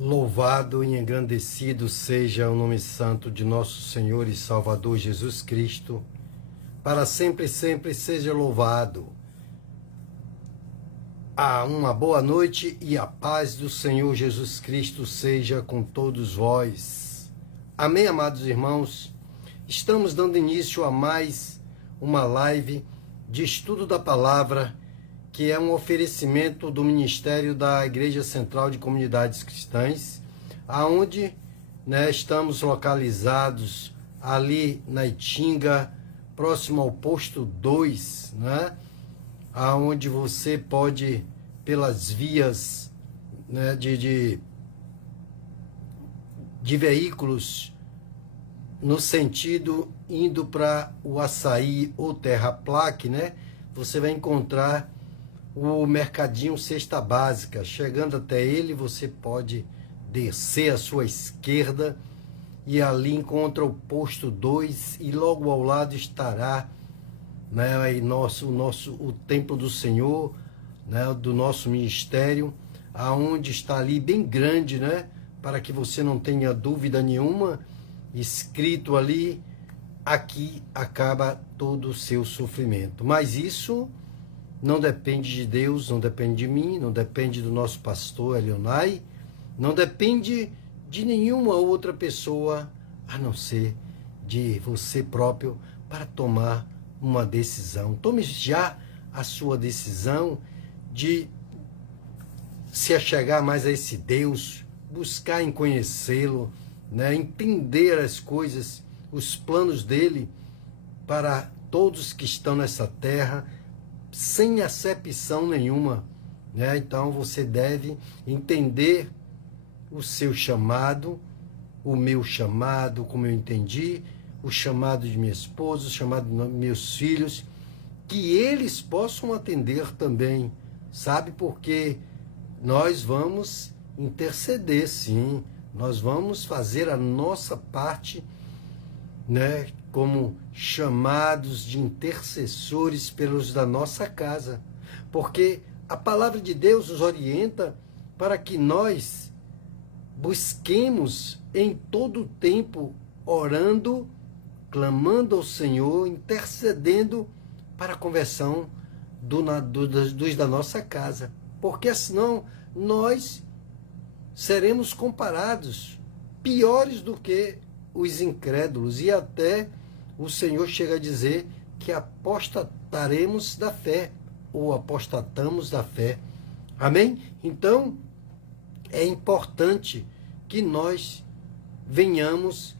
Louvado e engrandecido seja o nome santo de nosso Senhor e Salvador Jesus Cristo, para sempre e sempre seja louvado. Uma boa noite e a paz do Senhor Jesus Cristo seja com todos vós. Amém, amados irmãos? Estamos dando início a mais uma live de estudo da palavra, que é um oferecimento do Ministério da Igreja Central de Comunidades Cristãs, aonde estamos localizados ali na Itinga, próximo ao posto 2, aonde você pode, pelas vias de veículos, no sentido indo para o Açaí ou Terraplaque, você vai encontrar o Mercadinho Cesta Básica. Chegando até ele, você pode descer à sua esquerda e ali encontra o posto 2 e logo ao lado estará o templo do Senhor, do nosso ministério, aonde está ali bem grande, para que você não tenha dúvida nenhuma, escrito ali: aqui acaba todo o seu sofrimento. Mas isso não depende de Deus, não depende de mim, não depende do nosso pastor Elionai, não depende de nenhuma outra pessoa, a não ser de você próprio, para tomar uma decisão. Tome já a sua decisão de se achegar mais a esse Deus, buscar em conhecê-lo, entender as coisas, os planos dele para todos que estão nessa terra, sem acepção nenhuma, Então você deve entender o seu chamado, o meu chamado, como eu entendi, o chamado de minha esposa, o chamado de meus filhos, que eles possam atender também, sabe? Porque nós vamos interceder, sim, nós vamos fazer a nossa parte, como chamados de intercessores pelos da nossa casa, porque a palavra de Deus nos orienta para que nós busquemos em todo o tempo, orando, clamando ao Senhor, intercedendo para a conversão dos da nossa casa, porque senão nós seremos comparados piores do que os incrédulos, e até o Senhor chega a dizer que apostataremos da fé, ou apostatamos da fé. Amém? Então, é importante que nós venhamos,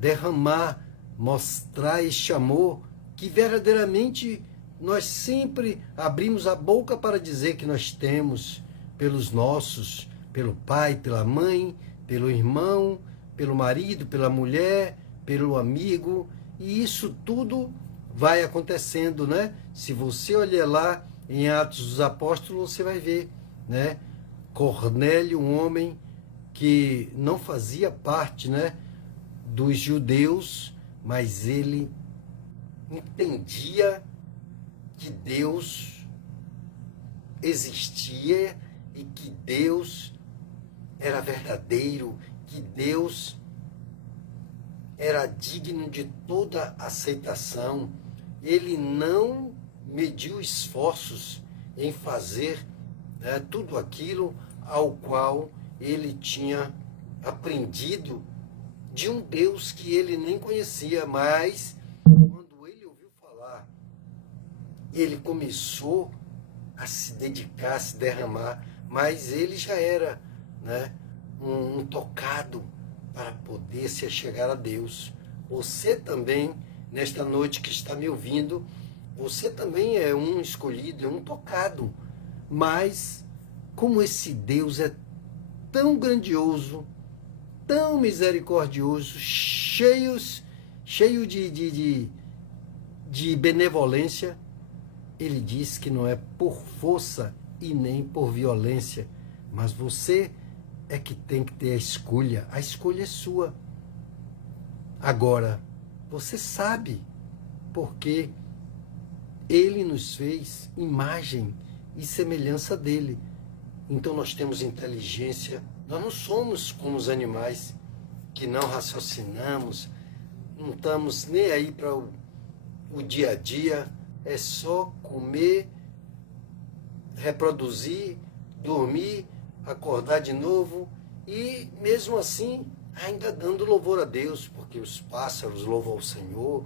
derramar, mostrar este amor, que verdadeiramente nós sempre abrimos a boca para dizer que nós temos pelos nossos, pelo pai, pela mãe, pelo irmão, pelo marido, pela mulher, pelo amigo, e isso tudo vai acontecendo, Se você olhar lá em Atos dos Apóstolos, você vai ver, Cornélio, um homem que não fazia parte, dos judeus, mas ele entendia que Deus existia e que Deus era verdadeiro, que Deus era digno de toda aceitação. Ele não mediu esforços em fazer tudo aquilo ao qual ele tinha aprendido de um Deus que ele nem conhecia, mas quando ele ouviu falar, ele começou a se dedicar, a se derramar, mas ele já era um tocado para poder se achegar a Deus. Você também, nesta noite que está me ouvindo, você também é um escolhido, é um tocado. Mas, como esse Deus é tão grandioso, tão misericordioso, cheio de benevolência, ele diz que não é por força e nem por violência, mas você é que tem que ter a escolha é sua. Agora, você sabe, porque ele nos fez imagem e semelhança dele. Então nós temos inteligência, Nós não somos como os animais que não raciocinamos, não estamos nem aí para o dia a dia, é só comer, reproduzir, dormir, acordar de novo e mesmo assim ainda dando louvor a Deus, porque os pássaros louvam ao Senhor,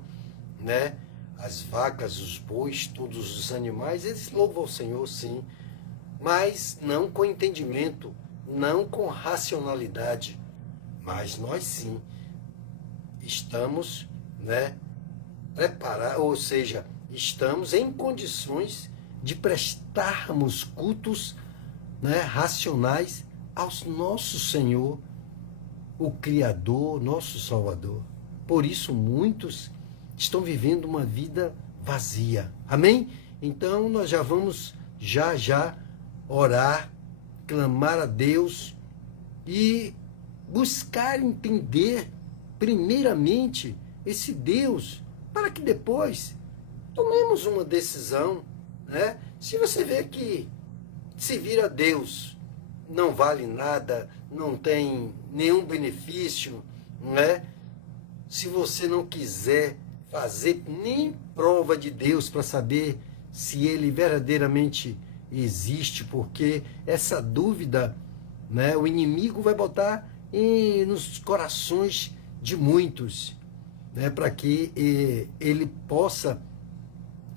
né? As vacas, os bois, todos os animais, eles louvam ao Senhor, sim, mas não com entendimento, não com racionalidade, mas nós sim estamos, né, preparados, ou seja, estamos em condições de prestarmos cultos, né, racionais ao nosso Senhor, o Criador, nosso Salvador. Por isso muitos estão vivendo uma vida vazia. Amém? Então nós já vamos já orar, clamar a Deus e buscar entender primeiramente esse Deus, para que depois tomemos uma decisão, né? Se você vê que servir a Deus não vale nada, não tem nenhum benefício, né? Se você não quiser fazer nem prova de Deus para saber se ele verdadeiramente existe, porque essa dúvida, né, o inimigo vai botar nos corações de muitos, né, para que ele possa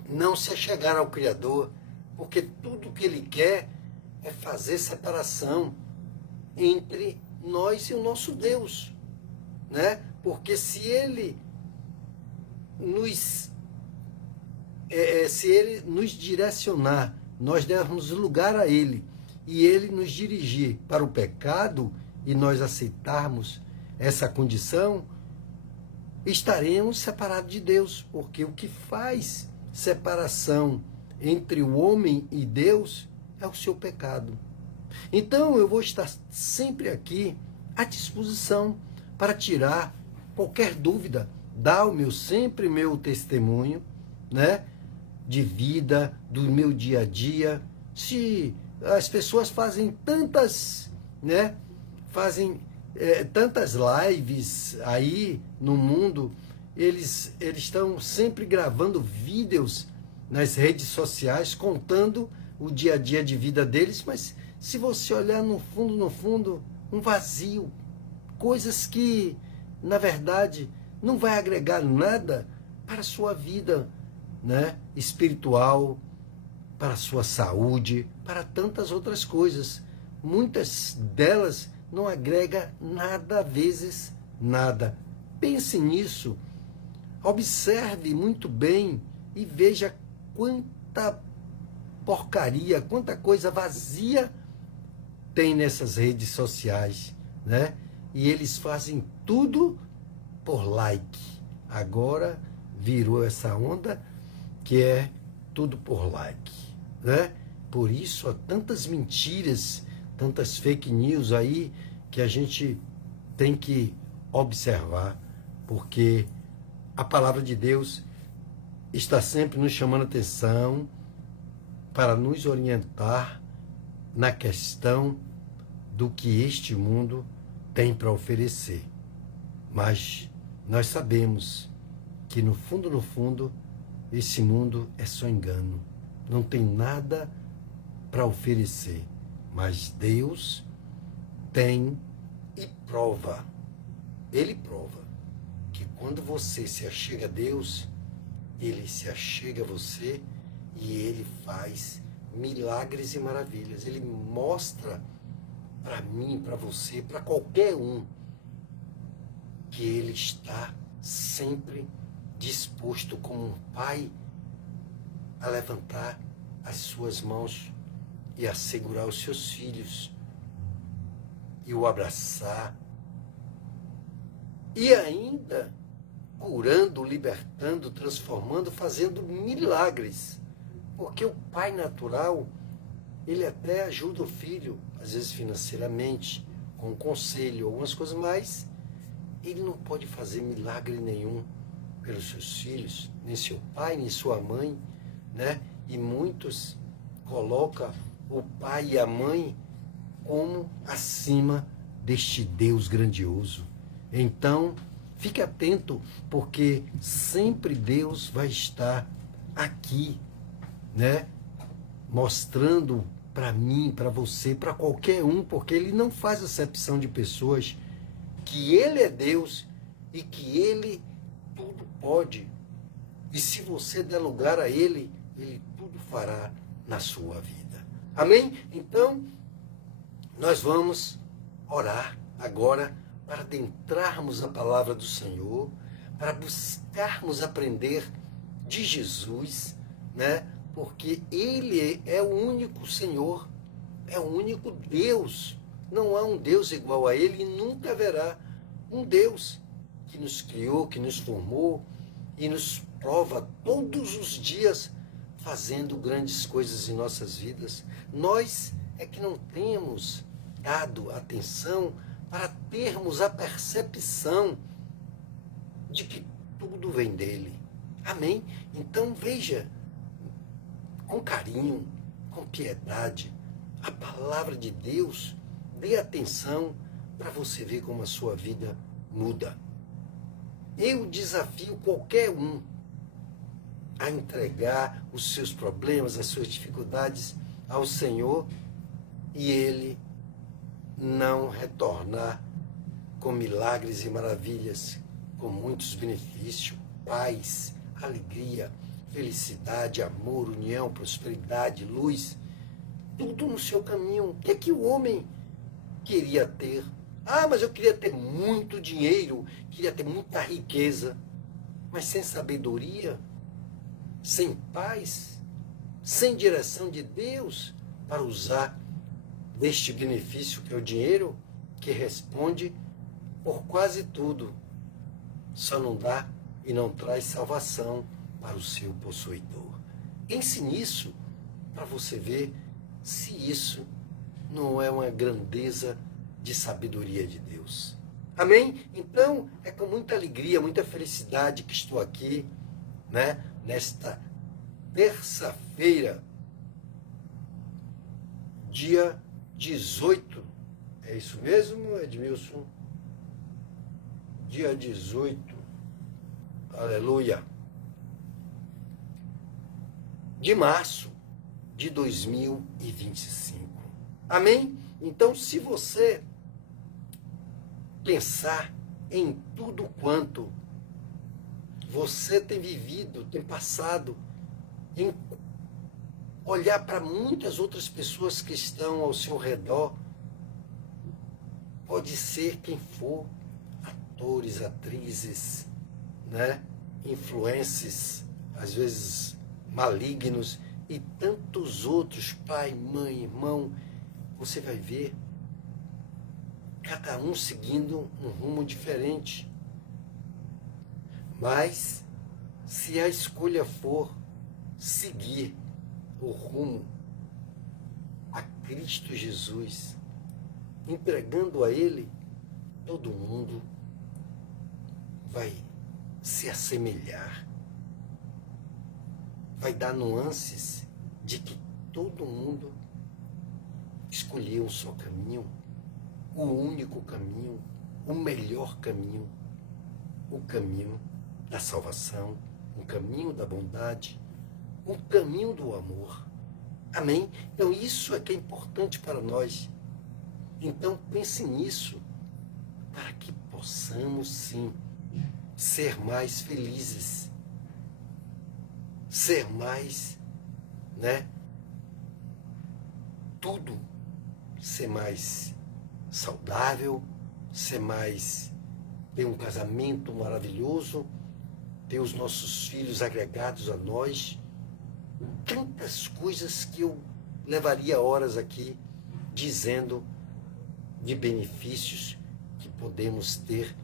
não se achegar ao Criador, porque tudo que ele quer é fazer separação entre nós e o nosso Deus, né? Porque se ele nos direcionar, nós dermos lugar a ele e ele nos dirigir para o pecado e nós aceitarmos essa condição, estaremos separados de Deus, porque o que faz separação entre o homem e Deus é o seu pecado. Então eu vou estar sempre aqui à disposição para tirar qualquer dúvida, dar sempre meu testemunho, né, de vida, do meu dia a dia. Se as pessoas fazem tantas, né, tantas lives aí no mundo, eles estão sempre gravando vídeos nas redes sociais contando o dia a dia de vida deles, mas se você olhar no fundo, um vazio, coisas que, na verdade, não vai agregar nada para a sua vida, né, espiritual, para a sua saúde, para tantas outras coisas. Muitas delas não agrega nada, vezes nada. Pense nisso, observe muito bem e veja quanta porcaria, quanta coisa vazia tem nessas redes sociais, né? E eles fazem tudo por like. Agora virou essa onda que é tudo por like, né? Por isso há tantas mentiras, tantas fake news aí que a gente tem que observar, porque a palavra de Deus está sempre nos chamando a atenção para nos orientar na questão do que este mundo tem para oferecer. Mas nós sabemos que no fundo, esse mundo é só engano. Não tem nada para oferecer. Mas Deus tem e prova. Ele prova que quando você se achega a Deus, ele se achega a você e ele faz milagres e maravilhas. Ele mostra para mim, para você, para qualquer um, que ele está sempre disposto como um pai a levantar as suas mãos e a segurar os seus filhos e o abraçar e ainda curando, libertando, transformando, fazendo milagres, porque o pai natural ele até ajuda o filho, às vezes financeiramente, com um conselho, algumas coisas, mas ele não pode fazer milagre nenhum pelos seus filhos, nem seu pai, nem sua mãe, né? E muitos colocam o pai e a mãe como acima deste Deus grandioso. Então, fique atento, porque sempre Deus vai estar aqui, né? Mostrando para mim, para você, para qualquer um, porque Ele não faz acepção de pessoas, que Ele é Deus e que Ele tudo pode. E se você der lugar a Ele, Ele tudo fará na sua vida. Amém? Então, nós vamos orar agora para adentrarmos a palavra do Senhor, para buscarmos aprender de Jesus, né? Porque Ele é o único Senhor, é o único Deus. Não há um Deus igual a Ele e nunca haverá um Deus que nos criou, que nos formou e nos prova todos os dias fazendo grandes coisas em nossas vidas. Nós é que não temos dado atenção para termos a percepção de que tudo vem dele. Amém? Então veja, com carinho, com piedade, a palavra de Deus, dê atenção para você ver como a sua vida muda. Eu desafio qualquer um a entregar os seus problemas, as suas dificuldades ao Senhor e Ele não retornar com milagres e maravilhas, com muitos benefícios, paz, alegria, felicidade, amor, união, prosperidade, luz, tudo no seu caminho. O que é que o homem queria ter? Ah, mas eu queria ter muito dinheiro, queria ter muita riqueza, mas sem sabedoria, sem paz, sem direção de Deus para usar deste benefício que é o dinheiro, que responde por quase tudo, só não dá e não traz salvação para o seu possuidor. Ensine isso para você ver se isso não é uma grandeza de sabedoria de Deus. Amém? Então, é com muita alegria, muita felicidade que estou aqui, né? Nesta terça-feira, dia 18. É isso mesmo, Edmilson? Dia 18. Aleluia. De março de 2025. Amém? Então, se você pensar em tudo quanto você tem vivido, tem passado, em olhar para muitas outras pessoas que estão ao seu redor, pode ser quem for, atores, atrizes, né? Influencers, às vezes malignos, e tantos outros, pai, mãe, irmão, você vai ver cada um seguindo um rumo diferente. Mas, se a escolha for seguir o rumo a Cristo Jesus, entregando a Ele, todo mundo vai se assemelhar, vai dar nuances de que todo mundo escolheu um só caminho, o único caminho, o melhor caminho, o caminho da salvação, o caminho da bondade, o caminho do amor. Amém? Então isso é que é importante para nós. Então pense nisso, para que possamos sim ser mais felizes, ser mais, né? Tudo, ser mais saudável, ser mais, ter um casamento maravilhoso, ter os nossos filhos agregados a nós, tantas coisas que eu levaria horas aqui dizendo de benefícios que podemos ter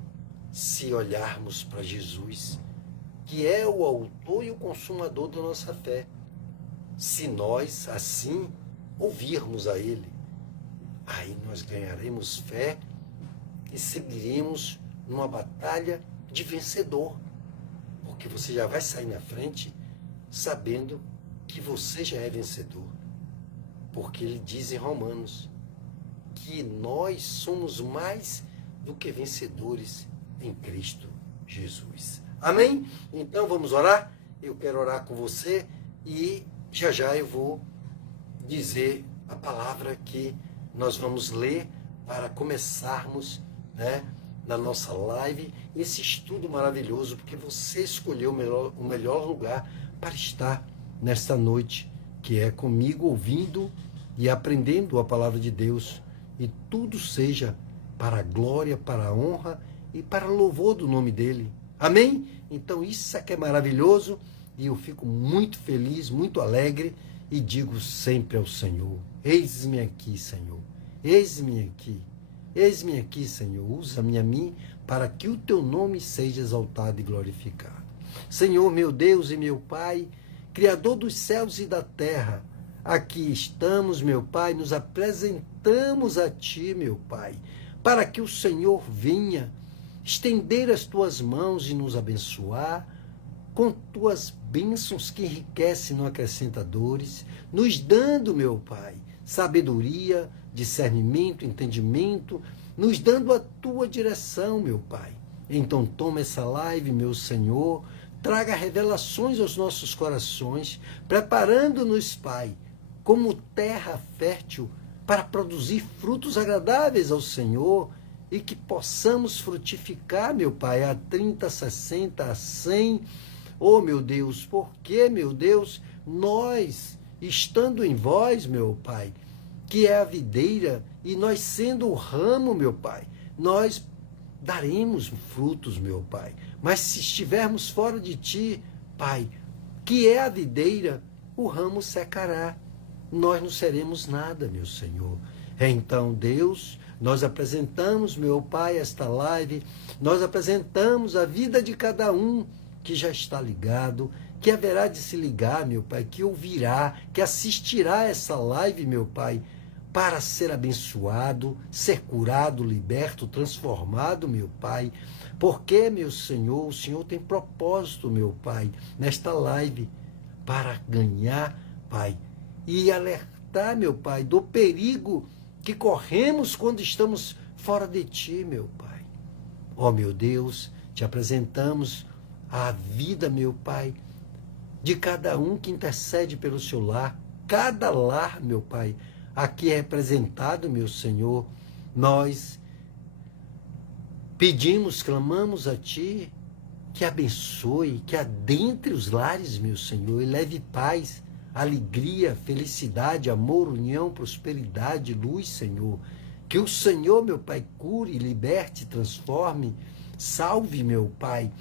se olharmos para Jesus, que é o autor e o consumador da nossa fé. Se nós assim ouvirmos a Ele, aí nós ganharemos fé e seguiremos numa batalha de vencedor, porque você já vai sair na frente sabendo que você já é vencedor, porque Ele diz em Romanos que nós somos mais do que vencedores em Cristo Jesus. Amém? Então vamos orar? Eu quero orar com você e já já eu vou dizer a palavra que nós vamos ler para começarmos, né, na nossa live, esse estudo maravilhoso, porque você escolheu o melhor lugar para estar nesta noite, que é comigo ouvindo e aprendendo a palavra de Deus, e tudo seja para a glória, para a honra e para o louvor do nome dele. Amém? Então isso é que é maravilhoso, e eu fico muito feliz, muito alegre, e digo sempre ao Senhor: eis-me aqui, Senhor, eis-me aqui. Eis-me aqui, Senhor, usa-me a mim para que o teu nome seja exaltado e glorificado. Senhor, meu Deus e meu Pai, Criador dos céus e da terra, aqui estamos, meu Pai, nos apresentamos a Ti, meu Pai, para que o Senhor venha estender as Tuas mãos e nos abençoar com Tuas bênçãos que enriquecem e não acrescentam dores, nos dando, meu Pai, sabedoria, discernimento, entendimento, nos dando a Tua direção, meu Pai. Então toma essa live, meu Senhor, traga revelações aos nossos corações, preparando-nos, Pai, como terra fértil para produzir frutos agradáveis ao Senhor, e que possamos frutificar, meu Pai, a 30, a 60, a 100. Oh, meu Deus, porque, meu Deus, nós, estando em vós, meu Pai, que é a videira, e nós sendo o ramo, meu Pai, nós daremos frutos, meu Pai. Mas se estivermos fora de Ti, Pai, que é a videira, o ramo secará. Nós não seremos nada, meu Senhor. Então, Deus, nós apresentamos, meu Pai, esta live, nós apresentamos a vida de cada um que já está ligado, que haverá de se ligar, meu Pai, que ouvirá, que assistirá essa live, meu Pai, para ser abençoado, ser curado, liberto, transformado, meu Pai. Porque, meu Senhor, o Senhor tem propósito, meu Pai, nesta live, para ganhar, Pai, e alertar, meu Pai, do perigo que corremos quando estamos fora de Ti, meu Pai. Ó, meu Deus, te apresentamos a vida, meu Pai, de cada um que intercede pelo seu lar, cada lar, meu Pai, aqui é representado, meu Senhor, nós pedimos, clamamos a Ti, que abençoe, que adentre os lares, meu Senhor, e leve paz, alegria, felicidade, amor, união, prosperidade, luz, Senhor. Que o Senhor, meu Pai, cure, liberte, transforme, salve, meu Pai.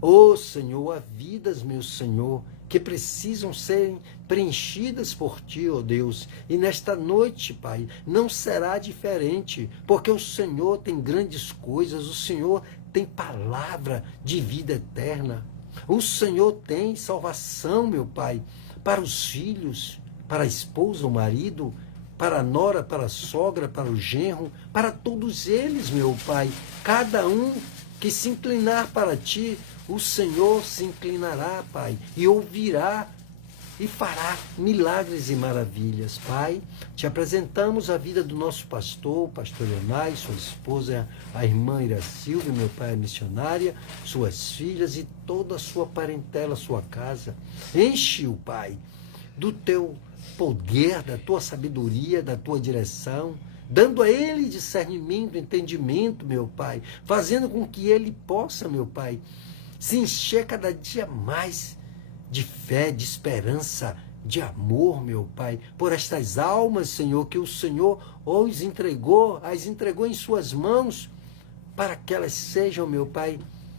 Ó Senhor, há vidas, meu Senhor, que precisam serem preenchidas por Ti, ó Deus. E nesta noite, Pai, não será diferente, porque o Senhor tem grandes coisas, o Senhor tem palavra de vida eterna. O Senhor tem salvação, meu Pai, para os filhos, para a esposa, o marido, para a nora, para a sogra, para o genro, para todos eles, meu Pai. Cada um que se inclinar para Ti, o Senhor se inclinará, Pai, e ouvirá e fará milagres e maravilhas. Pai, te apresentamos a vida do nosso pastor, pastor Leonai, sua esposa, a irmã Iracilva, meu pai, a missionária, suas filhas e toda a sua parentela, sua casa. Enche-o, Pai, do teu poder, da tua sabedoria, da tua direção, dando a ele discernimento, entendimento, meu Pai, fazendo com que ele possa, meu Pai, se encher cada dia mais de fé, de esperança, de amor, meu Pai, por estas almas, Senhor, que o Senhor as entregou em suas mãos, para que elas sejam, meu Pai,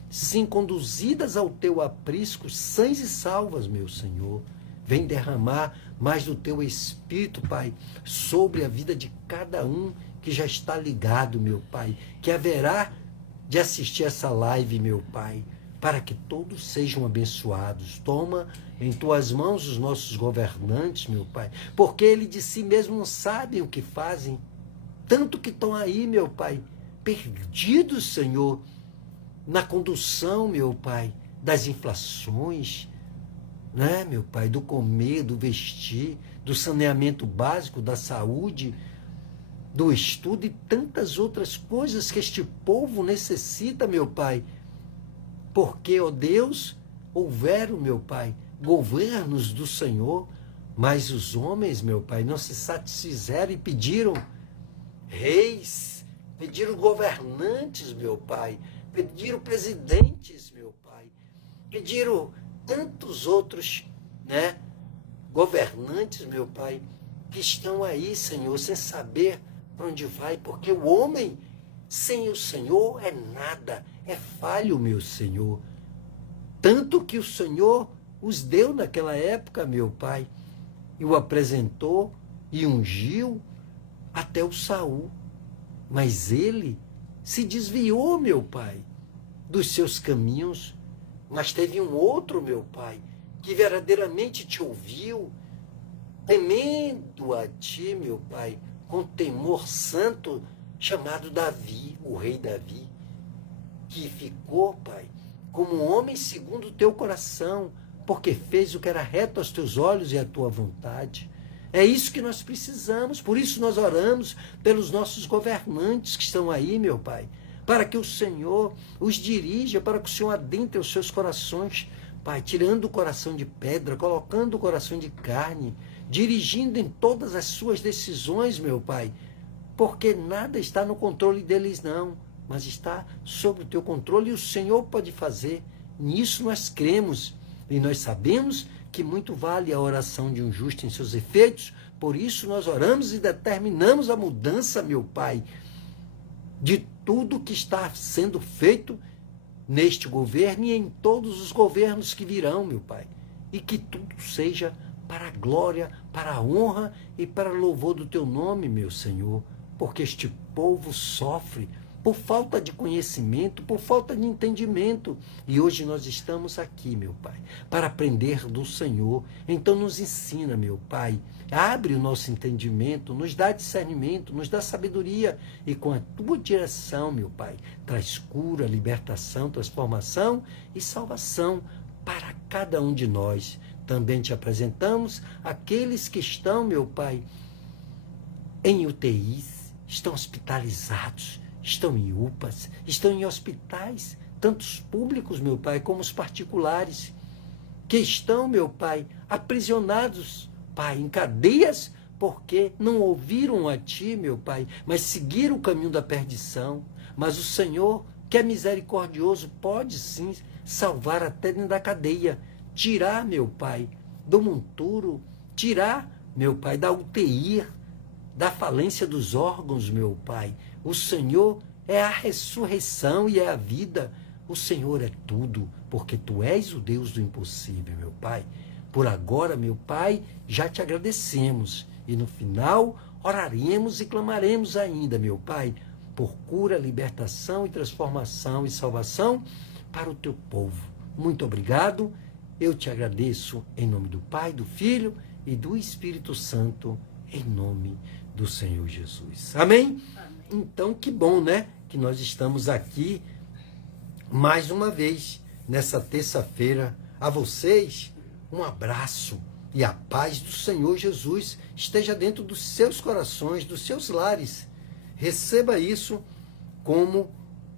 sim, conduzidas ao teu aprisco, sãs e salvas, meu Senhor. Vem derramar mais do teu Espírito, Pai, sobre a vida de cada um que já está ligado, meu Pai, que haverá de assistir essa live, meu Pai, para que todos sejam abençoados. Toma em tuas mãos os nossos governantes, meu Pai, porque eles de si mesmos não sabem o que fazem, tanto que estão aí, meu Pai, perdidos, Senhor, na condução, meu Pai, das inflações, né, meu Pai, do comer, do vestir, do saneamento básico, da saúde, do estudo e tantas outras coisas que este povo necessita, meu Pai. Porque, ó Deus, houveram, meu Pai, governos do Senhor, mas os homens, meu Pai, não se satisfizeram e pediram reis, pediram governantes, meu Pai, pediram presidentes, meu Pai, pediram tantos outros, né, governantes, meu Pai, que estão aí, Senhor, sem saber para onde vai, porque o homem sem o Senhor é nada, é falho, meu Senhor. Tanto que o Senhor os deu naquela época, meu Pai, e o apresentou e ungiu até o Saul. Mas ele se desviou, meu Pai, dos seus caminhos. Mas teve um outro, meu Pai, que verdadeiramente te ouviu, temendo a ti, meu Pai, com temor santo, chamado Davi, o rei Davi, que ficou, Pai, como um homem segundo o teu coração, porque fez o que era reto aos teus olhos e à tua vontade. É isso que nós precisamos, por isso nós oramos pelos nossos governantes que estão aí, meu Pai, para que o Senhor os dirija, para que o Senhor adentre os seus corações, Pai, tirando o coração de pedra, colocando o coração de carne, dirigindo em todas as suas decisões, meu Pai, porque nada está no controle deles, não, mas está sob o teu controle e o Senhor pode fazer. Nisso nós cremos e nós sabemos que muito vale a oração de um justo em seus efeitos, por isso nós oramos e determinamos a mudança, meu Pai, de tudo que está sendo feito neste governo e em todos os governos que virão, meu Pai, e que tudo seja para a glória, para a honra e para o louvor do teu nome, meu Senhor, porque este povo sofre por falta de conhecimento, por falta de entendimento. E hoje nós estamos aqui, meu Pai, para aprender do Senhor. Então nos ensina, meu Pai, abre o nosso entendimento, nos dá discernimento, nos dá sabedoria e com a tua direção, meu Pai, traz cura, libertação, transformação e salvação para cada um de nós. Também te apresentamos aqueles que estão, meu Pai, em UTIs, estão hospitalizados, estão em UPAs, estão em hospitais, tanto os públicos, meu Pai, como os particulares, que estão, meu Pai, aprisionados, Pai, em cadeias, porque não ouviram a Ti, meu Pai, mas seguiram o caminho da perdição. Mas o Senhor, que é misericordioso, pode sim salvar até dentro da cadeia, tirar, meu Pai, do monturo, tirar, meu Pai, da UTI, da falência dos órgãos, meu Pai. O Senhor é a ressurreição e é a vida. O Senhor é tudo, porque Tu és o Deus do impossível, meu Pai. Por agora, meu Pai, já te agradecemos. E no final, oraremos e clamaremos ainda, meu Pai, por cura, libertação e transformação e salvação para o Teu povo. Muito obrigado. Eu te agradeço em nome do Pai, do Filho e do Espírito Santo, em nome do Senhor Jesus. Amém? Então, que bom, né? Que nós estamos aqui mais uma vez, nessa terça-feira. A vocês, um abraço e a paz do Senhor Jesus esteja dentro dos seus corações, dos seus lares. Receba isso como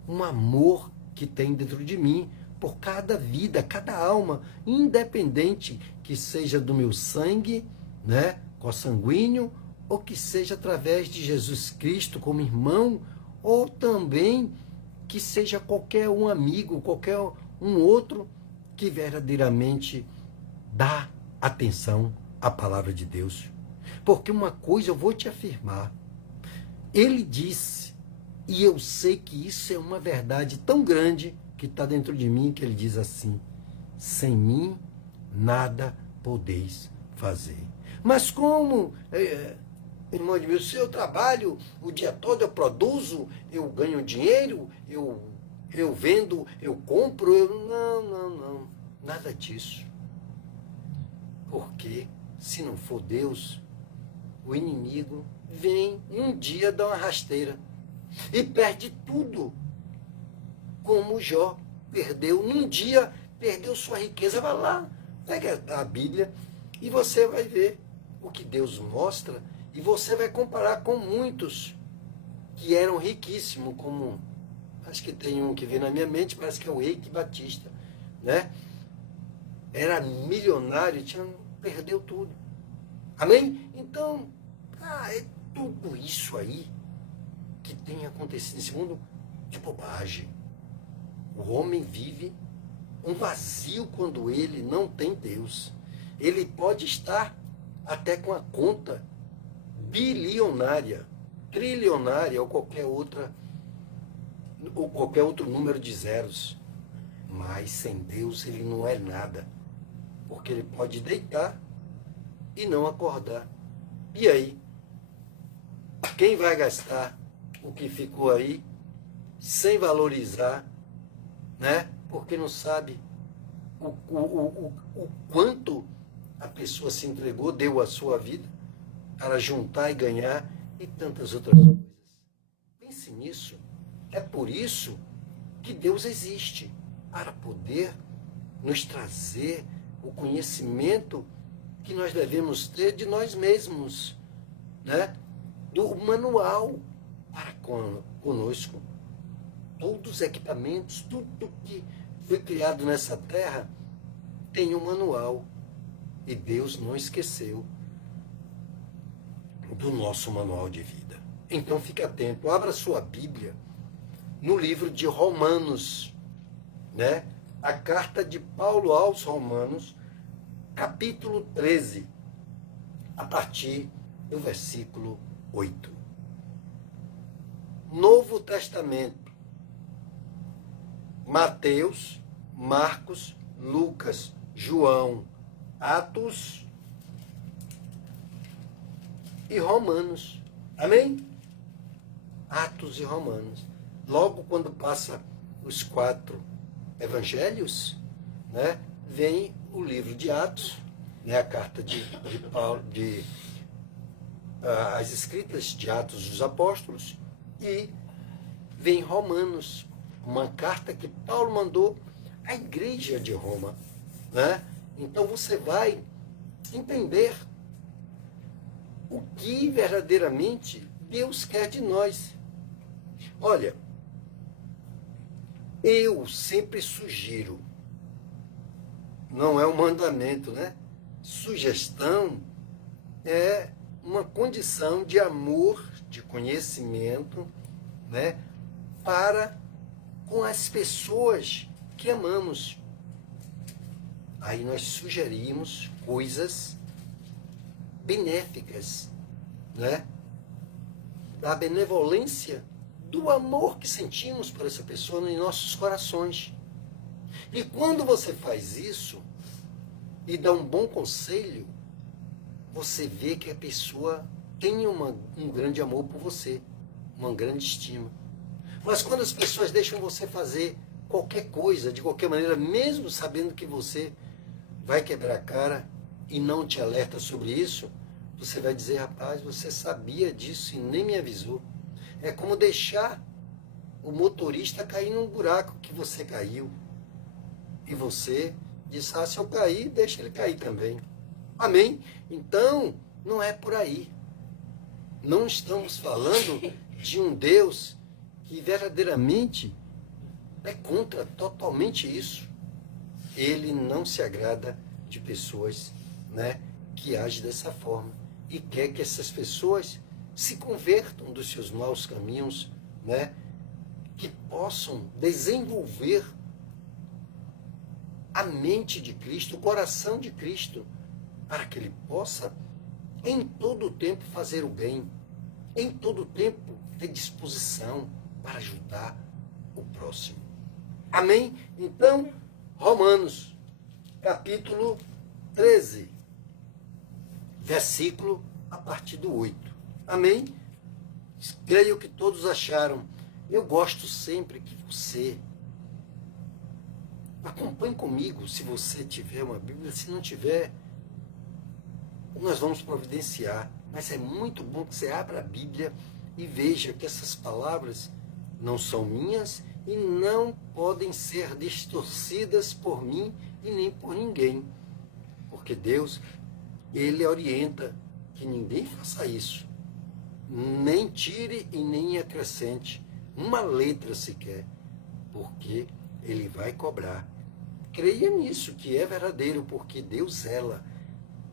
um amor que tem dentro de mim, por cada vida, cada alma, independente que seja do meu sangue, né, consanguíneo, ou que seja através de Jesus Cristo como irmão, ou também que seja qualquer um amigo, qualquer um outro que verdadeiramente dá atenção à palavra de Deus. Porque uma coisa eu vou te afirmar, ele disse, e eu sei que isso é uma verdade tão grande que está dentro de mim, que ele diz assim: sem mim nada podeis fazer. Mas como, irmão de meu, se eu trabalho o dia todo, eu produzo, eu ganho dinheiro, eu vendo, eu compro, não, nada disso. Porque se não for Deus, o inimigo vem um dia dar uma rasteira e perde tudo. Como Jó perdeu, num dia perdeu sua riqueza. Vai lá, pega a Bíblia e você vai ver o que Deus mostra e você vai comparar com muitos que eram riquíssimos, como acho que tem um que vem na minha mente, parece que é o Eike Batista, né? Era milionário, perdeu tudo. Amém? Então, é tudo isso aí que tem acontecido nesse mundo de bobagem. O homem vive um vazio quando ele não tem Deus. Ele pode estar até com a conta bilionária, trilionária ou qualquer outro número de zeros. Mas sem Deus ele não é nada. Porque ele pode deitar e não acordar. E aí? Quem vai gastar o que ficou aí sem valorizar, né? Porque não sabe o quanto a pessoa se entregou, deu a sua vida para juntar e ganhar e tantas outras coisas. Pense nisso. É por isso que Deus existe, para poder nos trazer o conhecimento que nós devemos ter de nós mesmos, né? Do manual para conosco. Todos os equipamentos, tudo que foi criado nessa terra tem um manual. E Deus não esqueceu do nosso manual de vida. Então fique atento, abra sua Bíblia no livro de Romanos, né? A carta de Paulo aos Romanos, capítulo 13, a partir do versículo 8. Novo Testamento. Mateus, Marcos, Lucas, João, Atos e Romanos. Amém? Atos e Romanos. Logo quando passa os 4 evangelhos, né, vem o livro de Atos, né, a carta de Paulo, as escritas de Atos dos Apóstolos, e vem Romanos, uma carta que Paulo mandou à igreja de Roma, né? Então você vai entender o que verdadeiramente Deus quer de nós. Olha, eu sempre sugiro, não é um mandamento, né? Sugestão é uma condição de amor, de conhecimento, né? Para com as pessoas que amamos. Aí nós sugerimos coisas benéficas, né? Da benevolência, do amor que sentimos por essa pessoa em nossos corações. E quando você faz isso e dá um bom conselho, você vê que a pessoa tem um grande amor por você, uma grande estima. Mas quando as pessoas deixam você fazer qualquer coisa, de qualquer maneira, mesmo sabendo que você vai quebrar a cara e não te alerta sobre isso, você vai dizer, rapaz, você sabia disso e nem me avisou. É como deixar o motorista cair num buraco que você caiu. E você disse, se eu cair, deixa ele cair também. Amém? Então, não é por aí. Não estamos falando de um Deus que verdadeiramente é contra totalmente isso. Ele não se agrada de pessoas, né, que agem dessa forma e quer que essas pessoas se convertam dos seus maus caminhos, né, que possam desenvolver a mente de Cristo, o coração de Cristo, para que ele possa em todo o tempo fazer o bem, em todo o tempo ter disposição para ajudar o próximo. Amém? Então, Romanos, capítulo 13, versículo a partir do 8. Amém? Creio que todos acharam. Eu gosto sempre que você acompanhe comigo, se você tiver uma Bíblia. Se não tiver, nós vamos providenciar. Mas é muito bom que você abra a Bíblia e veja que essas palavras não são minhas e não podem ser distorcidas por mim e nem por ninguém. Porque Deus, Ele orienta que ninguém faça isso. nem tire e nem acrescente uma letra sequer, porque ele vai cobrar. Creia nisso, que é verdadeiro, porque Deus zela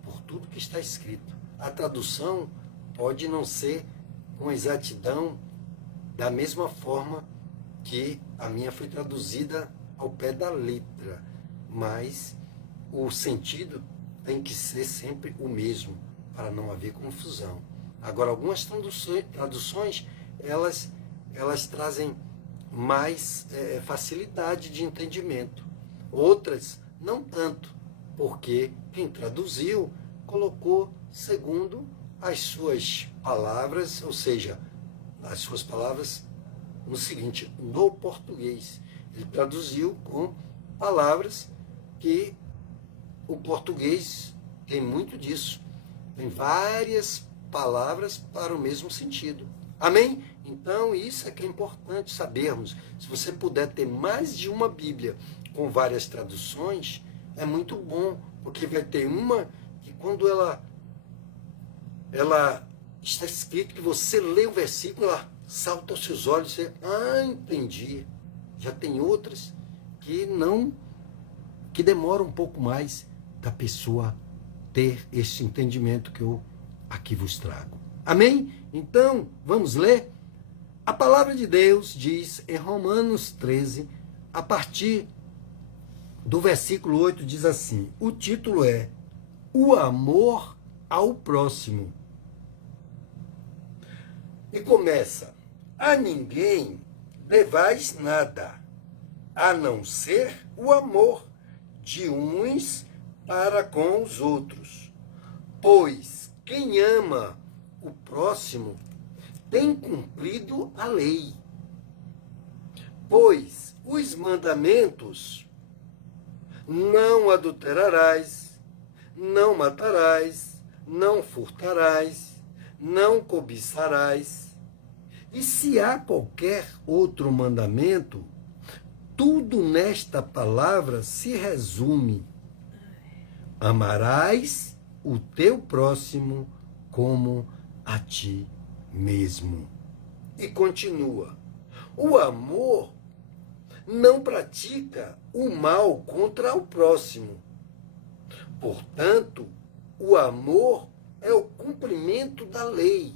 por tudo que está escrito. A tradução pode não ser com exatidão da mesma forma que a minha foi traduzida ao pé da letra, mas o sentido tem que ser sempre o mesmo, para não haver confusão. Agora, algumas traduções, elas trazem mais facilidade de entendimento. Outras, não tanto, porque quem traduziu colocou segundo as suas palavras, ou seja, as suas palavras no seguinte, no português. Ele traduziu com palavras que o português tem muito disso. Tem várias palavras para o mesmo sentido. Amém? Então, isso é que é importante sabermos. Se você puder ter mais de uma Bíblia com várias traduções, é muito bom, porque vai ter uma que quando ela está escrito que você lê o versículo, ela salta aos seus olhos, você, entendi. Já tem outras que demoram um pouco mais da pessoa ter esse entendimento que eu aqui vos trago. Amém? Então, vamos ler? A palavra de Deus diz em Romanos 13, a partir do versículo 8, diz assim, o título é O Amor ao Próximo. E começa, a ninguém devais nada, a não ser o amor de uns para com os outros. Pois quem ama o próximo tem cumprido a lei. Pois os mandamentos, não adulterarás, não matarás, não furtarás, não cobiçarás. E se há qualquer outro mandamento, tudo nesta palavra se resume. Amarás o teu próximo como a ti mesmo. E continua. O amor não pratica o mal contra o próximo. Portanto, o amor é o cumprimento da lei.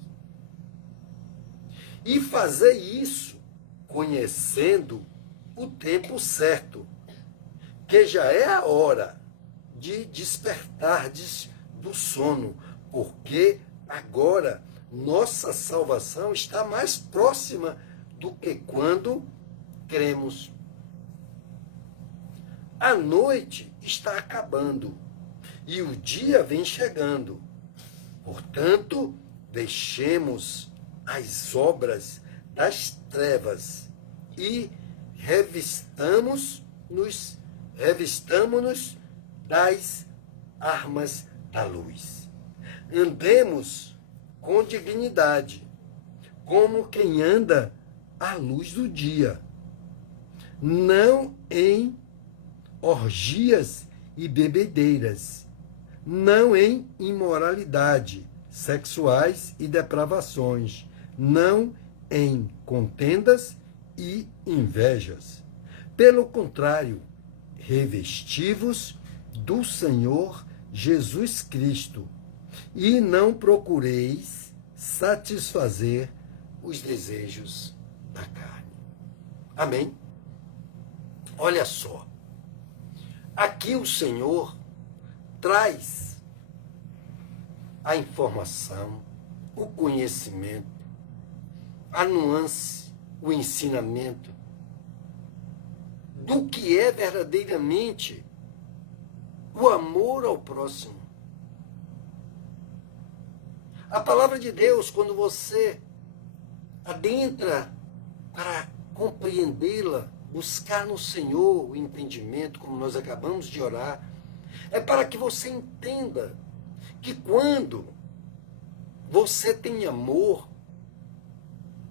E fazer isso conhecendo o tempo certo, que já é a hora de despertardes do sono, porque agora nossa salvação está mais próxima do que quando cremos. A noite está acabando e o dia vem chegando. Portanto, deixemos as obras das trevas e revistamo-nos das armas da luz. Andemos com dignidade, como quem anda à luz do dia, não em orgias e bebedeiras, não em imoralidade sexuais e depravações, não em contendas e invejas. Pelo contrário, revesti-vos do Senhor Jesus Cristo e não procureis satisfazer os desejos da carne. Amém? Olha só, aqui o Senhor traz a informação, o conhecimento, a nuance, o ensinamento do que é verdadeiramente o amor ao próximo. A palavra de Deus, quando você adentra para compreendê-la, buscar no Senhor o entendimento, como nós acabamos de orar, é para que você entenda que quando você tem amor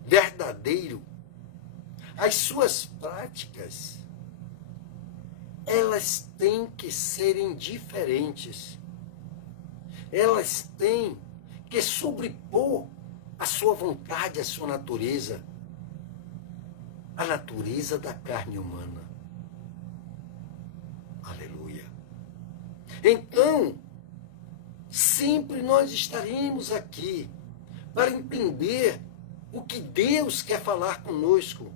verdadeiro, as suas práticas, elas têm que serem diferentes. Elas têm que sobrepor a sua vontade, a sua natureza, a natureza da carne humana. Aleluia. Então, sempre nós estaremos aqui para entender o que Deus quer falar conosco.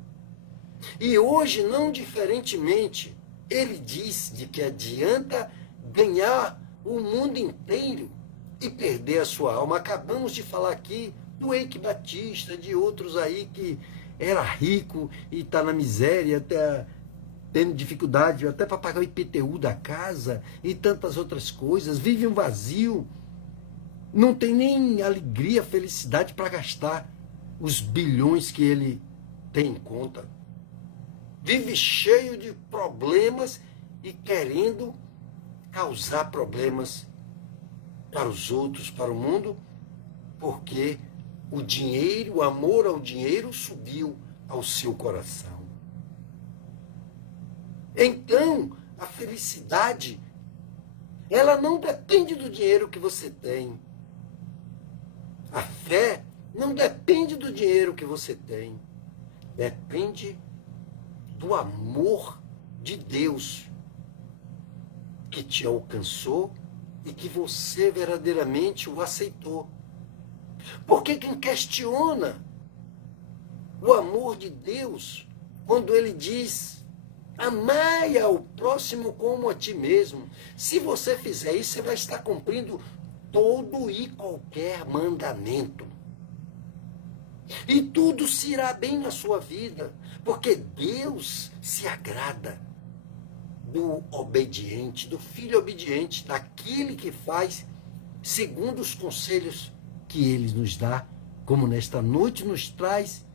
E hoje, não diferentemente, ele diz de que adianta ganhar o mundo inteiro e perder a sua alma. Acabamos de falar aqui do Eike Batista, de outros aí que era rico e está na miséria, até tendo dificuldade até para pagar o IPTU da casa e tantas outras coisas, vive um vazio, não tem nem alegria, felicidade para gastar os bilhões que ele tem em conta. Vive cheio de problemas e querendo causar problemas para os outros, para o mundo, porque o dinheiro, o amor ao dinheiro subiu ao seu coração. Então, a felicidade, ela não depende do dinheiro que você tem. A fé não depende do dinheiro que você tem. Depende do amor de Deus que te alcançou e que você verdadeiramente o aceitou. Porque quem questiona o amor de Deus, quando ele diz: amai ao próximo como a ti mesmo. Se você fizer isso, você vai estar cumprindo todo e qualquer mandamento. E tudo se irá bem na sua vida, porque Deus se agrada do obediente, do filho obediente, daquele que faz segundo os conselhos que ele nos dá, como nesta noite nos traz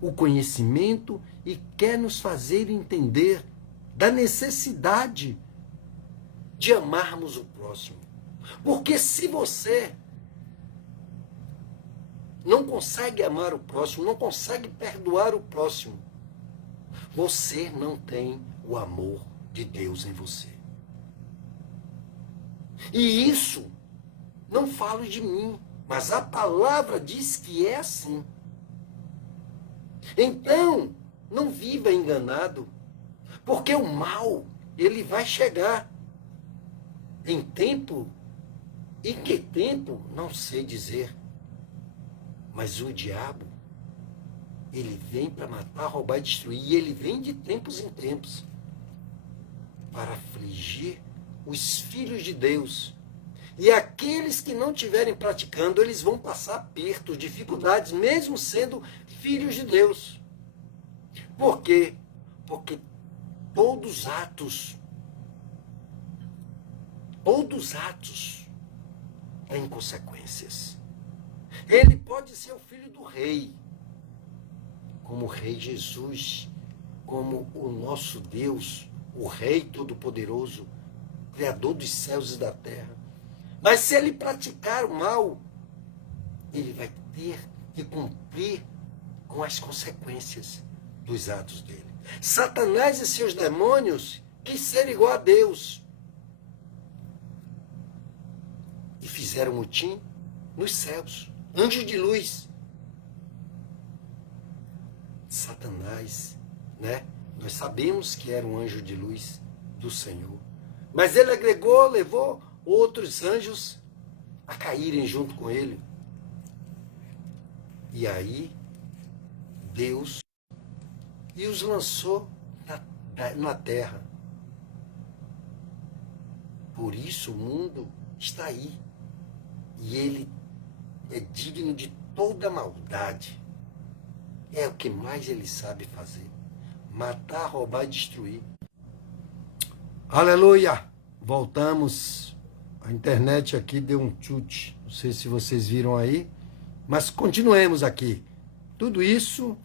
o conhecimento e quer nos fazer entender da necessidade de amarmos o próximo. Porque se você não consegue amar o próximo, não consegue perdoar o próximo, você não tem o amor de Deus em você. E isso não falo de mim, mas a palavra diz que é assim. Então, não viva enganado, porque o mal, ele vai chegar em tempo, e que tempo, não sei dizer, mas o diabo, ele vem para matar, roubar e destruir, e ele vem de tempos em tempos para afligir os filhos de Deus. E aqueles que não estiverem praticando, eles vão passar apertos, dificuldades, mesmo sendo filhos de Deus. Por quê? Porque todos atos têm consequências. Ele pode ser o filho do rei, como o rei Jesus, como o nosso Deus, o Rei Todo-Poderoso, Criador dos céus e da terra. Mas se ele praticar o mal, ele vai ter que cumprir com as consequências dos atos dele. Satanás e seus demônios quis ser igual a Deus. E fizeram motim nos céus. Anjos de luz. Satanás, né? Nós sabemos que era um anjo de luz do Senhor. Mas ele agregou, levou outros anjos a caírem junto com ele. E aí, Deus e os lançou na terra. Por isso o mundo está aí. E ele é digno de toda maldade. É o que mais ele sabe fazer. Matar, roubar e destruir. Aleluia! Voltamos. A internet aqui deu um chute. Não sei se vocês viram aí. Mas continuemos aqui. Tudo isso,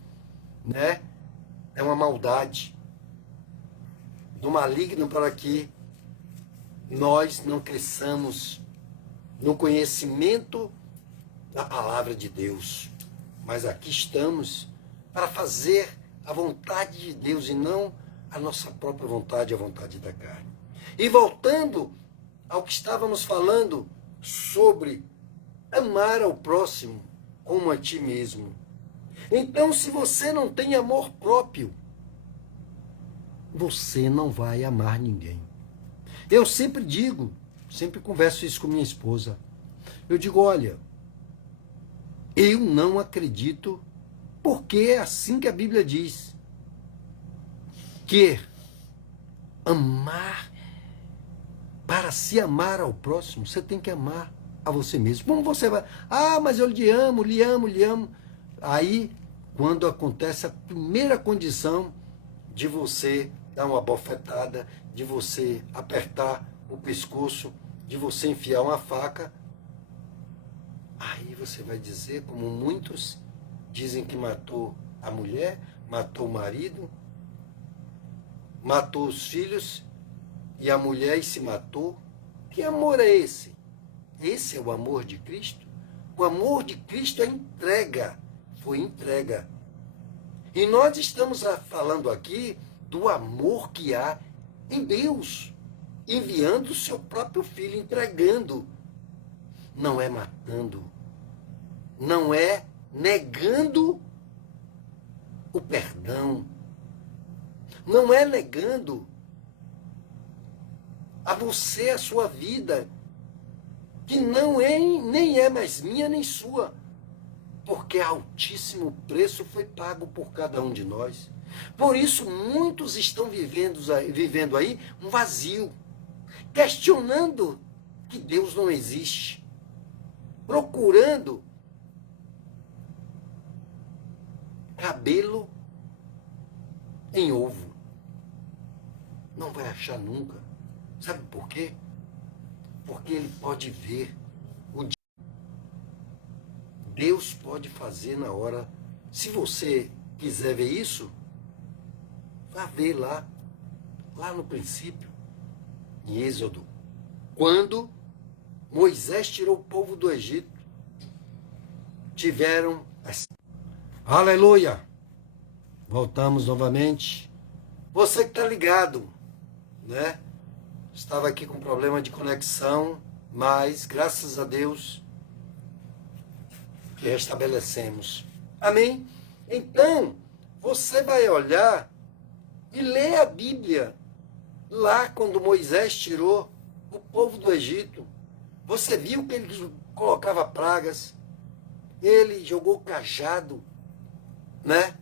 né, é uma maldade do maligno para que nós não cresçamos no conhecimento da palavra de Deus. Mas aqui estamos para fazer a vontade de Deus e não a nossa própria vontade, a vontade da carne. E voltando ao que estávamos falando sobre amar ao próximo, como a ti mesmo. Então, se você não tem amor próprio, você não vai amar ninguém. Eu sempre digo, sempre converso isso com minha esposa. Eu digo, olha, eu não acredito, porque é assim que a Bíblia diz, que amar, para se amar ao próximo, você tem que amar a você mesmo. Como você vai? Ah, mas eu lhe amo, lhe amo, lhe amo. Aí, quando acontece a primeira condição de você dar uma bofetada, de você apertar o pescoço, de você enfiar uma faca, aí você vai dizer, como muitos dizem que matou a mulher, matou o marido, matou os filhos, e a mulher se matou. Que amor é esse? Esse é o amor de Cristo? O amor de Cristo é entrega, foi entrega. E nós estamos falando aqui do amor que há em Deus, enviando o seu próprio Filho, entregando. Não é matando, não é negando o perdão, não é negando a você a sua vida, que não é, nem é mais minha nem sua, porque altíssimo preço foi pago por cada um de nós. Por isso muitos estão vivendo aí um vazio, questionando que Deus não existe, procurando cabelo em ovo. Não vai achar nunca. Sabe por quê? Porque ele pode ver o dia. Deus pode fazer na hora. Se você quiser ver isso, vá ver lá no princípio, em Êxodo, quando Moisés tirou o povo do Egito, tiveram as... Aleluia! Voltamos novamente. Você que está ligado, né? Estava aqui com problema de conexão, mas graças a Deus que restabelecemos. Amém? Então, você vai olhar e ler a Bíblia lá quando Moisés tirou o povo do Egito. Você viu que ele colocava pragas, ele jogou cajado, né?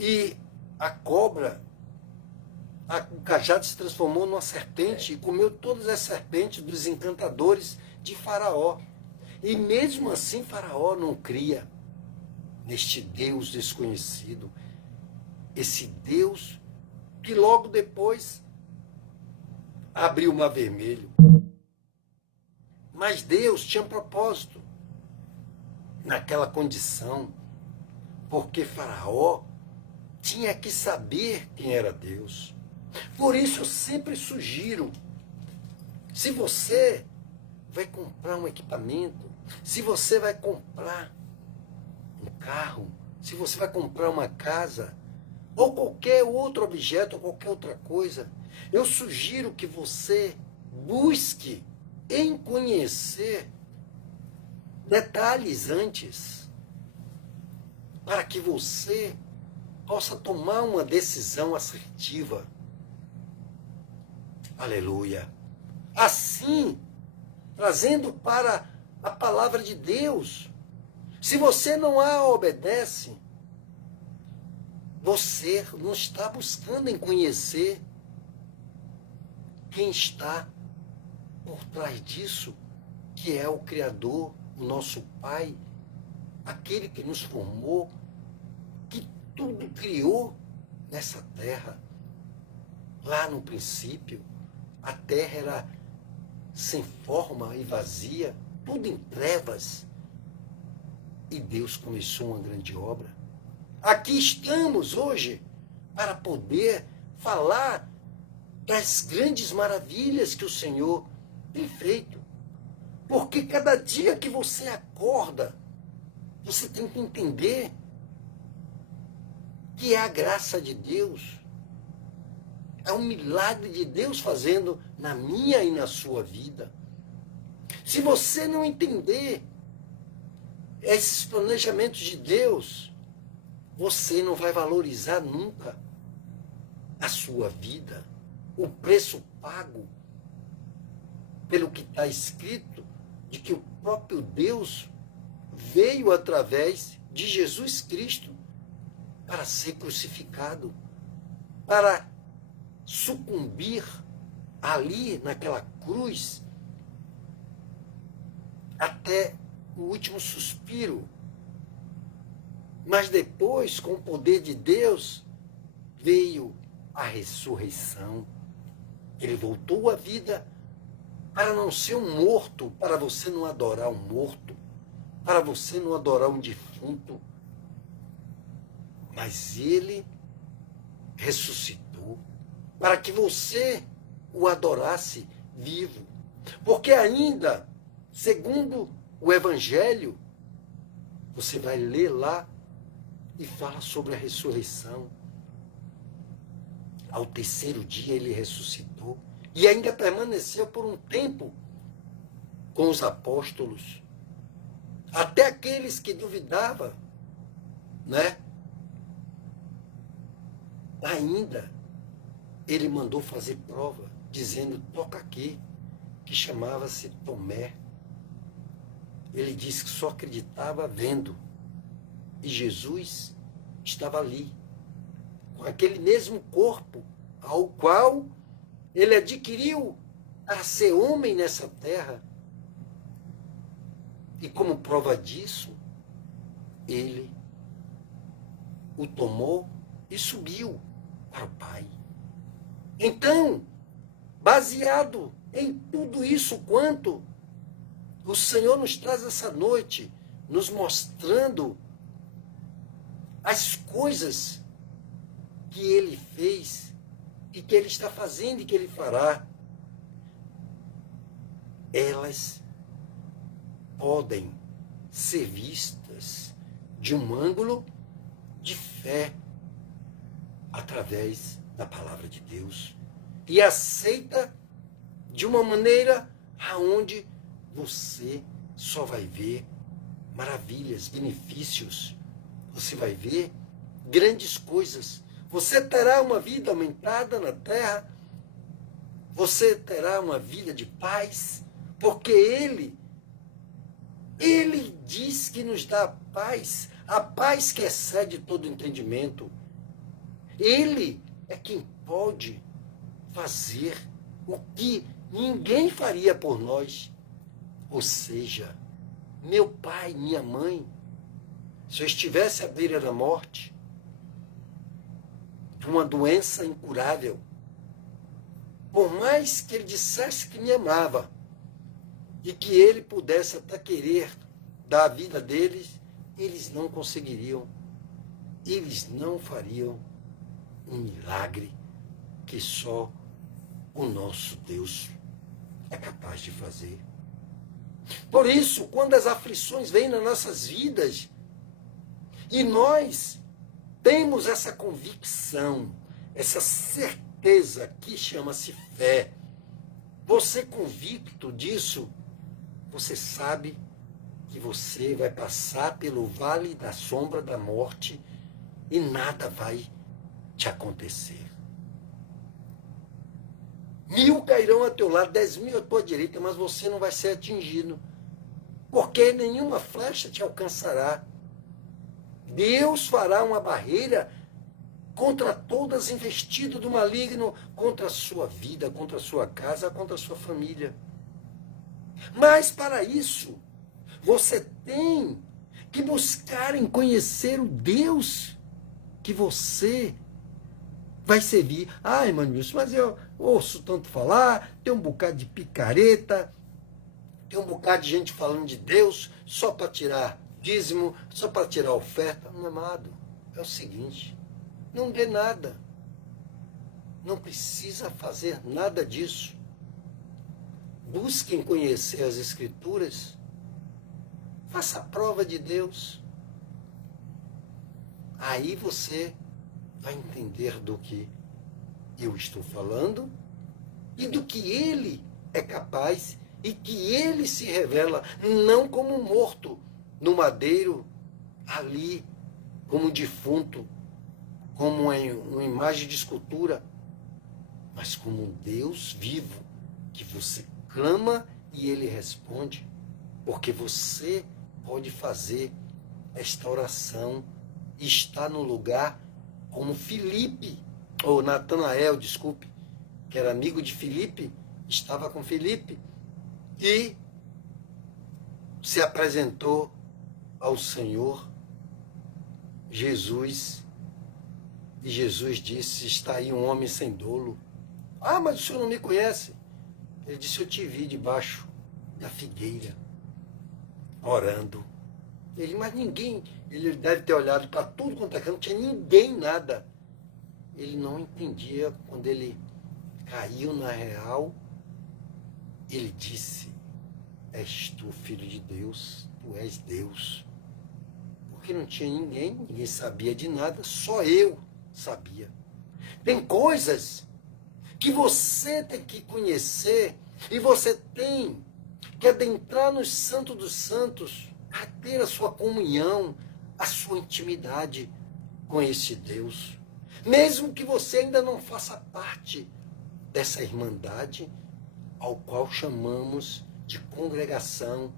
E a cobra, o cajado se transformou numa serpente e comeu todas as serpentes dos encantadores de Faraó. E mesmo assim Faraó não cria neste Deus desconhecido, esse Deus que logo depois abriu o mar vermelho. Mas Deus tinha um propósito naquela condição, porque Faraó tinha que saber quem era Deus. Por isso eu sempre sugiro, se você vai comprar um equipamento, se você vai comprar um carro, se você vai comprar uma casa, ou qualquer outro objeto, ou qualquer outra coisa, eu sugiro que você busque em conhecer detalhes antes, para que você possa tomar uma decisão assertiva. Aleluia. Assim, trazendo para a palavra de Deus, se você não a obedece, você não está buscando em conhecer quem está por trás disso, que é o Criador, o nosso Pai, aquele que nos formou, que tudo criou nessa terra. Lá no princípio, a terra era sem forma e vazia, tudo em trevas. E Deus começou uma grande obra. Aqui estamos hoje para poder falar das grandes maravilhas que o Senhor tem feito. Porque cada dia que você acorda, você tem que entender que é a graça de Deus. É um milagre de Deus fazendo na minha e na sua vida. Se você não entender esses planejamentos de Deus, você não vai valorizar nunca a sua vida, o preço pago pelo que está escrito, de que o próprio Deus veio através de Jesus Cristo para ser crucificado, para sucumbir ali naquela cruz até o último suspiro. Mas depois, com o poder de Deus, veio a ressurreição. Ele voltou à vida para não ser um morto, para você não adorar um morto, para você não adorar um defunto. Mas ele ressuscitou para que você o adorasse vivo. Porque ainda, segundo o Evangelho, você vai ler lá e fala sobre a ressurreição. Ao terceiro dia ele ressuscitou e ainda permaneceu por um tempo com os apóstolos. Até aqueles que duvidavam, né? Ainda ele mandou fazer prova, dizendo, toca aqui, que chamava-se Tomé. Ele disse que só acreditava vendo. E Jesus estava ali, com aquele mesmo corpo ao qual ele adquiriu para ser homem nessa terra. E como prova disso, ele o tomou e subiu para o Pai. Então, baseado em tudo isso quanto o Senhor nos traz essa noite, nos mostrando as coisas que Ele fez e que Ele está fazendo e que Ele fará, elas podem ser vistas de um ângulo de fé através da palavra de Deus e aceita de uma maneira aonde você só vai ver maravilhas, benefícios, você vai ver grandes coisas. Você terá uma vida aumentada na terra, você terá uma vida de paz, porque Ele diz que nos dá a paz que excede todo entendimento. Ele é quem pode fazer o que ninguém faria por nós. Ou seja, meu pai, minha mãe, se eu estivesse à beira da morte, de uma doença incurável, por mais que ele dissesse que me amava, e que ele pudesse até querer dar a vida deles, eles não conseguiriam, eles não fariam um milagre que só o nosso Deus é capaz de fazer. Por isso, quando as aflições vêm nas nossas vidas, e nós temos essa convicção, essa certeza que chama-se fé, você convicto disso, você sabe que você vai passar pelo vale da sombra da morte e nada vai te acontecer. 1000 cairão ao teu lado, 10.000 à tua direita, mas você não vai ser atingido, porque nenhuma flecha te alcançará. Deus fará uma barreira contra todas investidas do maligno, contra a sua vida, contra a sua casa, contra a sua família. Mas para isso, você tem que buscar em conhecer o Deus que você vai servir. Ah, Emmanuilson, mas eu ouço tanto falar, tem um bocado de picareta, tem um bocado de gente falando de Deus só para tirar dízimo, só para tirar oferta. Não, amado, é o seguinte, não dê nada. Não precisa fazer nada disso. Busquem conhecer as Escrituras. Faça a prova de Deus. Aí você vai entender do que eu estou falando e do que Ele é capaz e que Ele se revela não como um morto, no madeiro, ali, como um defunto, como uma imagem de escultura, mas como um Deus vivo, que você clama e Ele responde, porque você pode fazer esta oração e está no lugar como Filipe, ou Natanael, desculpe, que era amigo de Filipe, estava com Filipe e se apresentou ao Senhor Jesus. E Jesus disse: está aí um homem sem dolo. Ah, mas o senhor não me conhece? Ele disse: eu te vi debaixo da figueira, orando. Mas ninguém, ele deve ter olhado para tudo quanto é canto, não tinha ninguém, nada. Ele não entendia. Quando ele caiu na real, ele disse: és tu, filho de Deus, tu és Deus. Porque não tinha ninguém, ninguém sabia de nada, só eu sabia. Tem coisas que você tem que conhecer e você tem que adentrar no Santo dos Santos, a ter a sua comunhão, a sua intimidade com esse Deus. Mesmo que você ainda não faça parte dessa irmandade, ao qual chamamos de congregação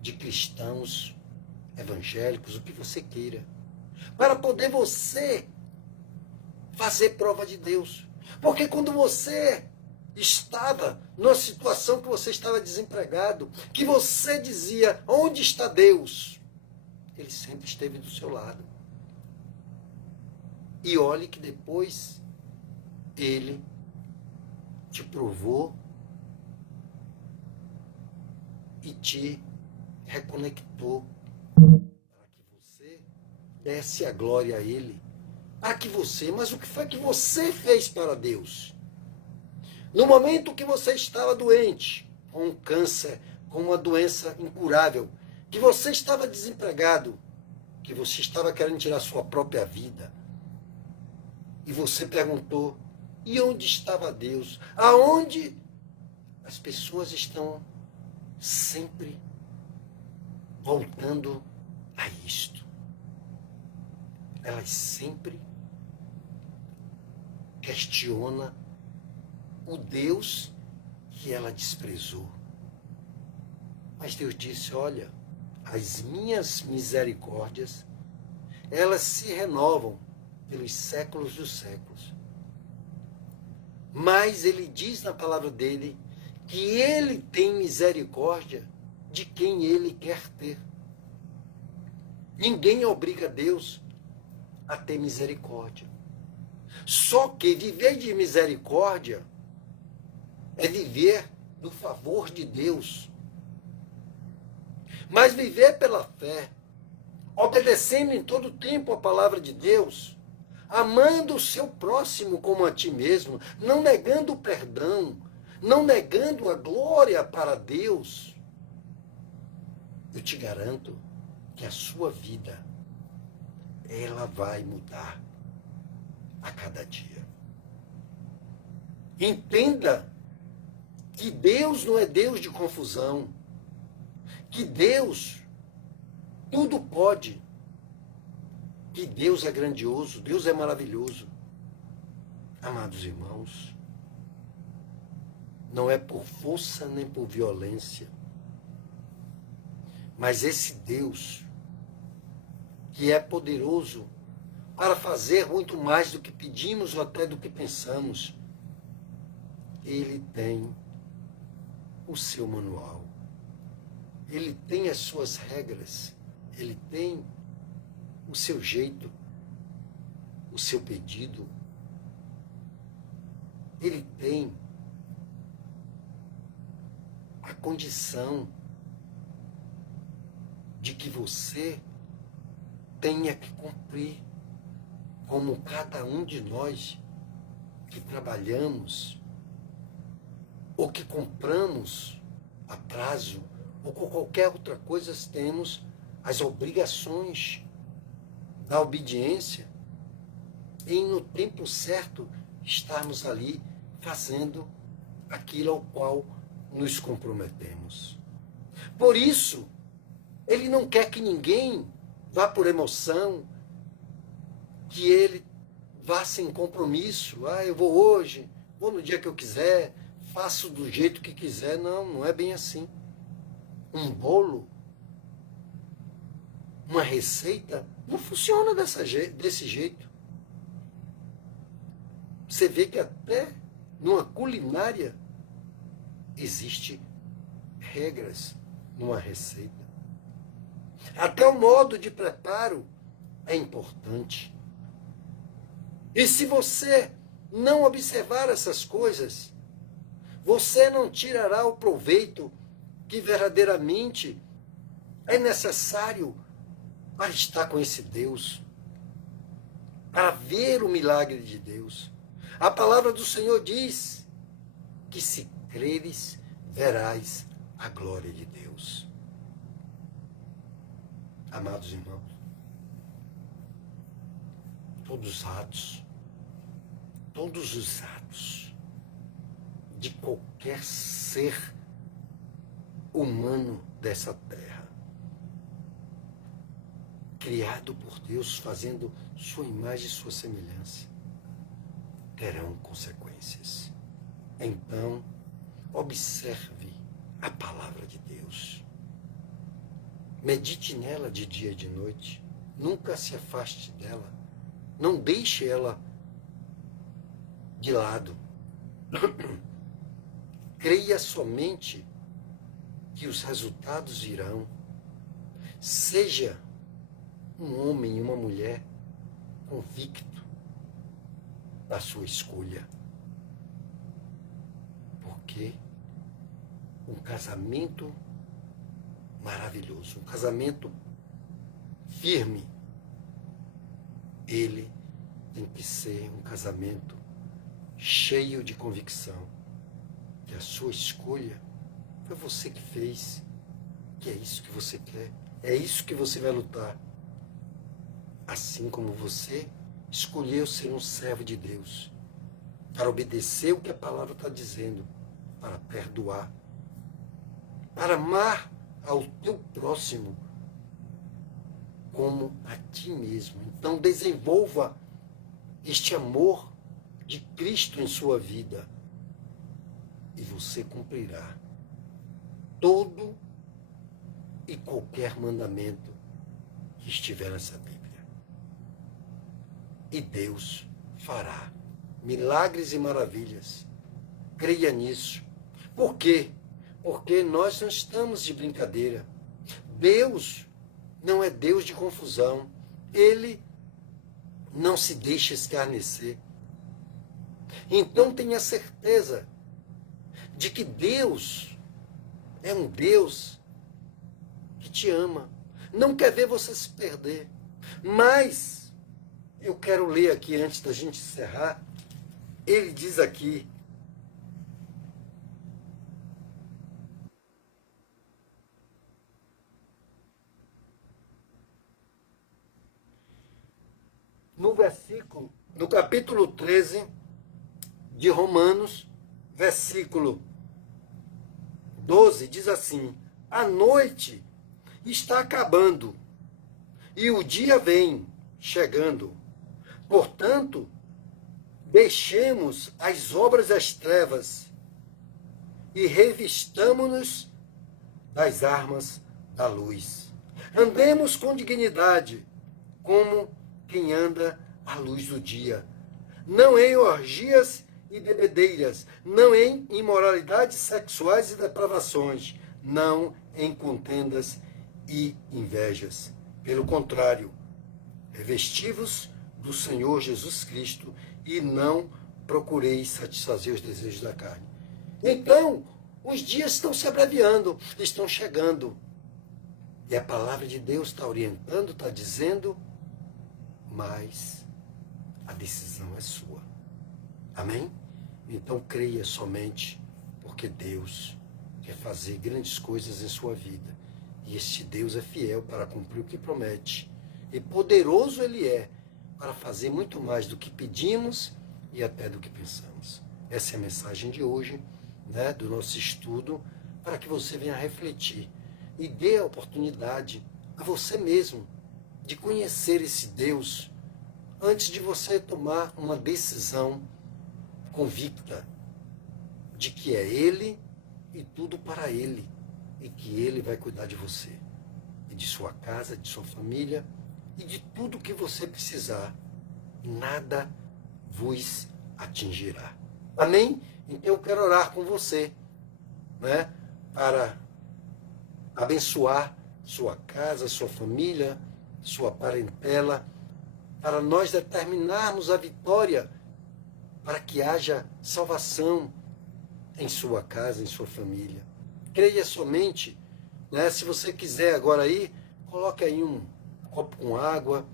de cristãos evangélicos, o que você queira, para poder você fazer prova de Deus. Porque quando você estava numa situação que você estava desempregado, que você dizia: onde está Deus? Ele sempre esteve do seu lado. E olhe que depois ele te provou e te reconectou para que você desse a glória a ele. Para que você, mas o que foi que você fez para Deus? No momento que você estava doente, com um câncer, com uma doença incurável, que você estava desempregado, que você estava querendo tirar sua própria vida, e você perguntou: e onde estava Deus? Aonde? As pessoas estão sempre voltando a isto. Elas sempre questionam o Deus que ela desprezou. Mas Deus disse: olha, as minhas misericórdias, elas se renovam pelos séculos dos séculos. Mas ele diz na palavra dele que ele tem misericórdia de quem ele quer ter. Ninguém obriga Deus a ter misericórdia. Só que viver de misericórdia é viver do favor de Deus. Mas viver pela fé, obedecendo em todo tempo a palavra de Deus, amando o seu próximo como a ti mesmo, não negando o perdão, não negando a glória para Deus, eu te garanto que a sua vida, ela vai mudar a cada dia. Entenda que Deus não é Deus de confusão, que Deus tudo pode, que Deus é grandioso, Deus é maravilhoso. Amados irmãos, não é por força nem por violência, mas esse Deus que é poderoso para fazer muito mais do que pedimos ou até do que pensamos, ele tem o seu manual, ele tem as suas regras, ele tem o seu jeito, o seu pedido, ele tem a condição de que você tenha que cumprir, como cada um de nós que trabalhamos, ou que compramos a prazo, ou com qualquer outra coisa, temos as obrigações da obediência em, no tempo certo, estarmos ali fazendo aquilo ao qual nos comprometemos. Por isso Ele não quer que ninguém vá por emoção, que ele vá sem compromisso. Ah, eu vou hoje, vou no dia que eu quiser, faço do jeito que quiser. Não, não é bem assim. Um bolo, uma receita, não funciona desse jeito. Você vê que até numa culinária existe regras numa receita. Até o modo de preparo é importante. E se você não observar essas coisas, você não tirará o proveito que verdadeiramente é necessário para estar com esse Deus, para ver o milagre de Deus. A palavra do Senhor diz que se creres, verás a glória de Deus. Amados irmãos, todos os atos de qualquer ser humano dessa terra, criado por Deus, fazendo sua imagem e sua semelhança, terão consequências. Então, observe a palavra de Deus. Medite nela de dia e de noite. Nunca se afaste dela. Não deixe ela de lado. Creia somente que os resultados virão. Seja um homem e uma mulher convicto da sua escolha. Porque um casamento maravilhoso, um casamento firme, ele tem que ser um casamento cheio de convicção, que a sua escolha foi você que fez, que é isso que você quer, é isso que você vai lutar. Assim como você escolheu ser um servo de Deus, para obedecer o que a palavra está dizendo, para perdoar, para amar ao teu próximo como a ti mesmo. Então desenvolva este amor de Cristo em sua vida e você cumprirá todo e qualquer mandamento que estiver nessa Bíblia. E Deus fará milagres e maravilhas. Creia nisso. Por quê? Porque nós não estamos de brincadeira. Deus não é Deus de confusão. Ele não se deixa escarnecer. Então tenha certeza de que Deus é um Deus que te ama. Não quer ver você se perder. Mas eu quero ler aqui antes da gente encerrar. Ele diz aqui: no capítulo 13 de Romanos, versículo 12, diz assim: a noite está acabando e o dia vem chegando. Portanto, deixemos as obras das trevas e revistamo-nos das armas da luz. Andemos com dignidade, como quem anda à luz do dia. Não em orgias e bebedeiras, não em imoralidades sexuais e depravações, não em contendas e invejas. Pelo contrário, revesti-vos do Senhor Jesus Cristo e não procureis satisfazer os desejos da carne. Então, os dias estão se abreviando, estão chegando. E a palavra de Deus está orientando, está dizendo, mas a decisão é sua. Amém? Então creia somente, porque Deus quer fazer grandes coisas em sua vida. E este Deus é fiel para cumprir o que promete. E poderoso Ele é para fazer muito mais do que pedimos e até do que pensamos. Essa é a mensagem de hoje, né, do nosso estudo, para que você venha refletir. e dê a oportunidade a você mesmo de conhecer esse Deus antes de você tomar uma decisão convicta de que é Ele e tudo para Ele, e que Ele vai cuidar de você, e de sua casa, de sua família, e de tudo que você precisar. Nada vos atingirá. Amém? Então eu quero orar com você, né? Para abençoar sua casa, sua família, sua parentela, para nós determinarmos a vitória, para que haja salvação em sua casa, em sua família. Creia somente, né? Se você quiser agora aí, coloque aí um copo com água,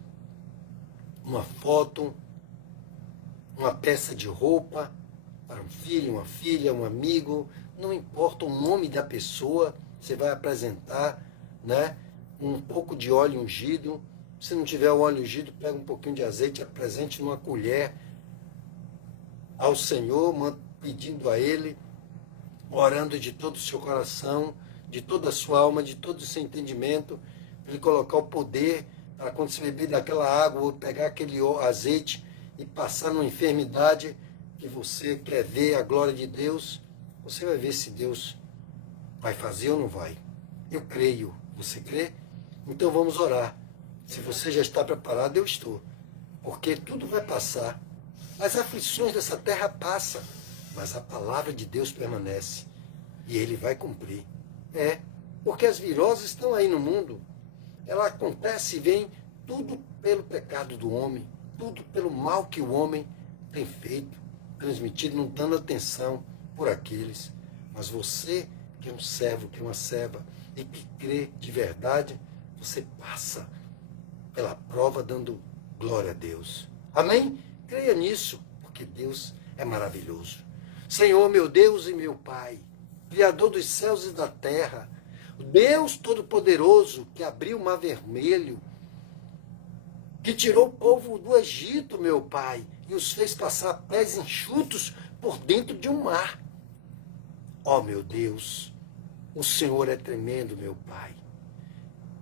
uma foto, uma peça de roupa para um filho, uma filha, um amigo, não importa o nome da pessoa, você vai apresentar, né? Um pouco de óleo ungido. Se não tiver o óleo ungido, pega um pouquinho de azeite, apresente numa colher ao Senhor, pedindo a Ele, orando de todo o seu coração, de toda a sua alma, de todo o seu entendimento, para Ele colocar o poder, para quando você beber daquela água, ou pegar aquele azeite e passar numa enfermidade que você quer ver a glória de Deus, você vai ver se Deus vai fazer ou não vai. Eu creio. Você crê? Então vamos orar. Se você já está preparado, eu estou. Porque tudo vai passar. As aflições dessa terra passam, mas a palavra de Deus permanece. E Ele vai cumprir. Porque as viroses estão aí no mundo. Ela acontece e vem tudo pelo pecado do homem, tudo pelo mal que o homem tem feito, transmitido, não dando atenção por aqueles. Mas você, que é um servo, que é uma serva, e que crê de verdade, você passa pela prova dando glória a Deus. Amém? Creia nisso, porque Deus é maravilhoso. Senhor, meu Deus e meu Pai, Criador dos céus e da terra, o Deus Todo-Poderoso que abriu o mar vermelho, que tirou o povo do Egito, meu Pai, e os fez passar pés enxutos por dentro de um mar. Ó, meu Deus, o Senhor é tremendo, meu Pai.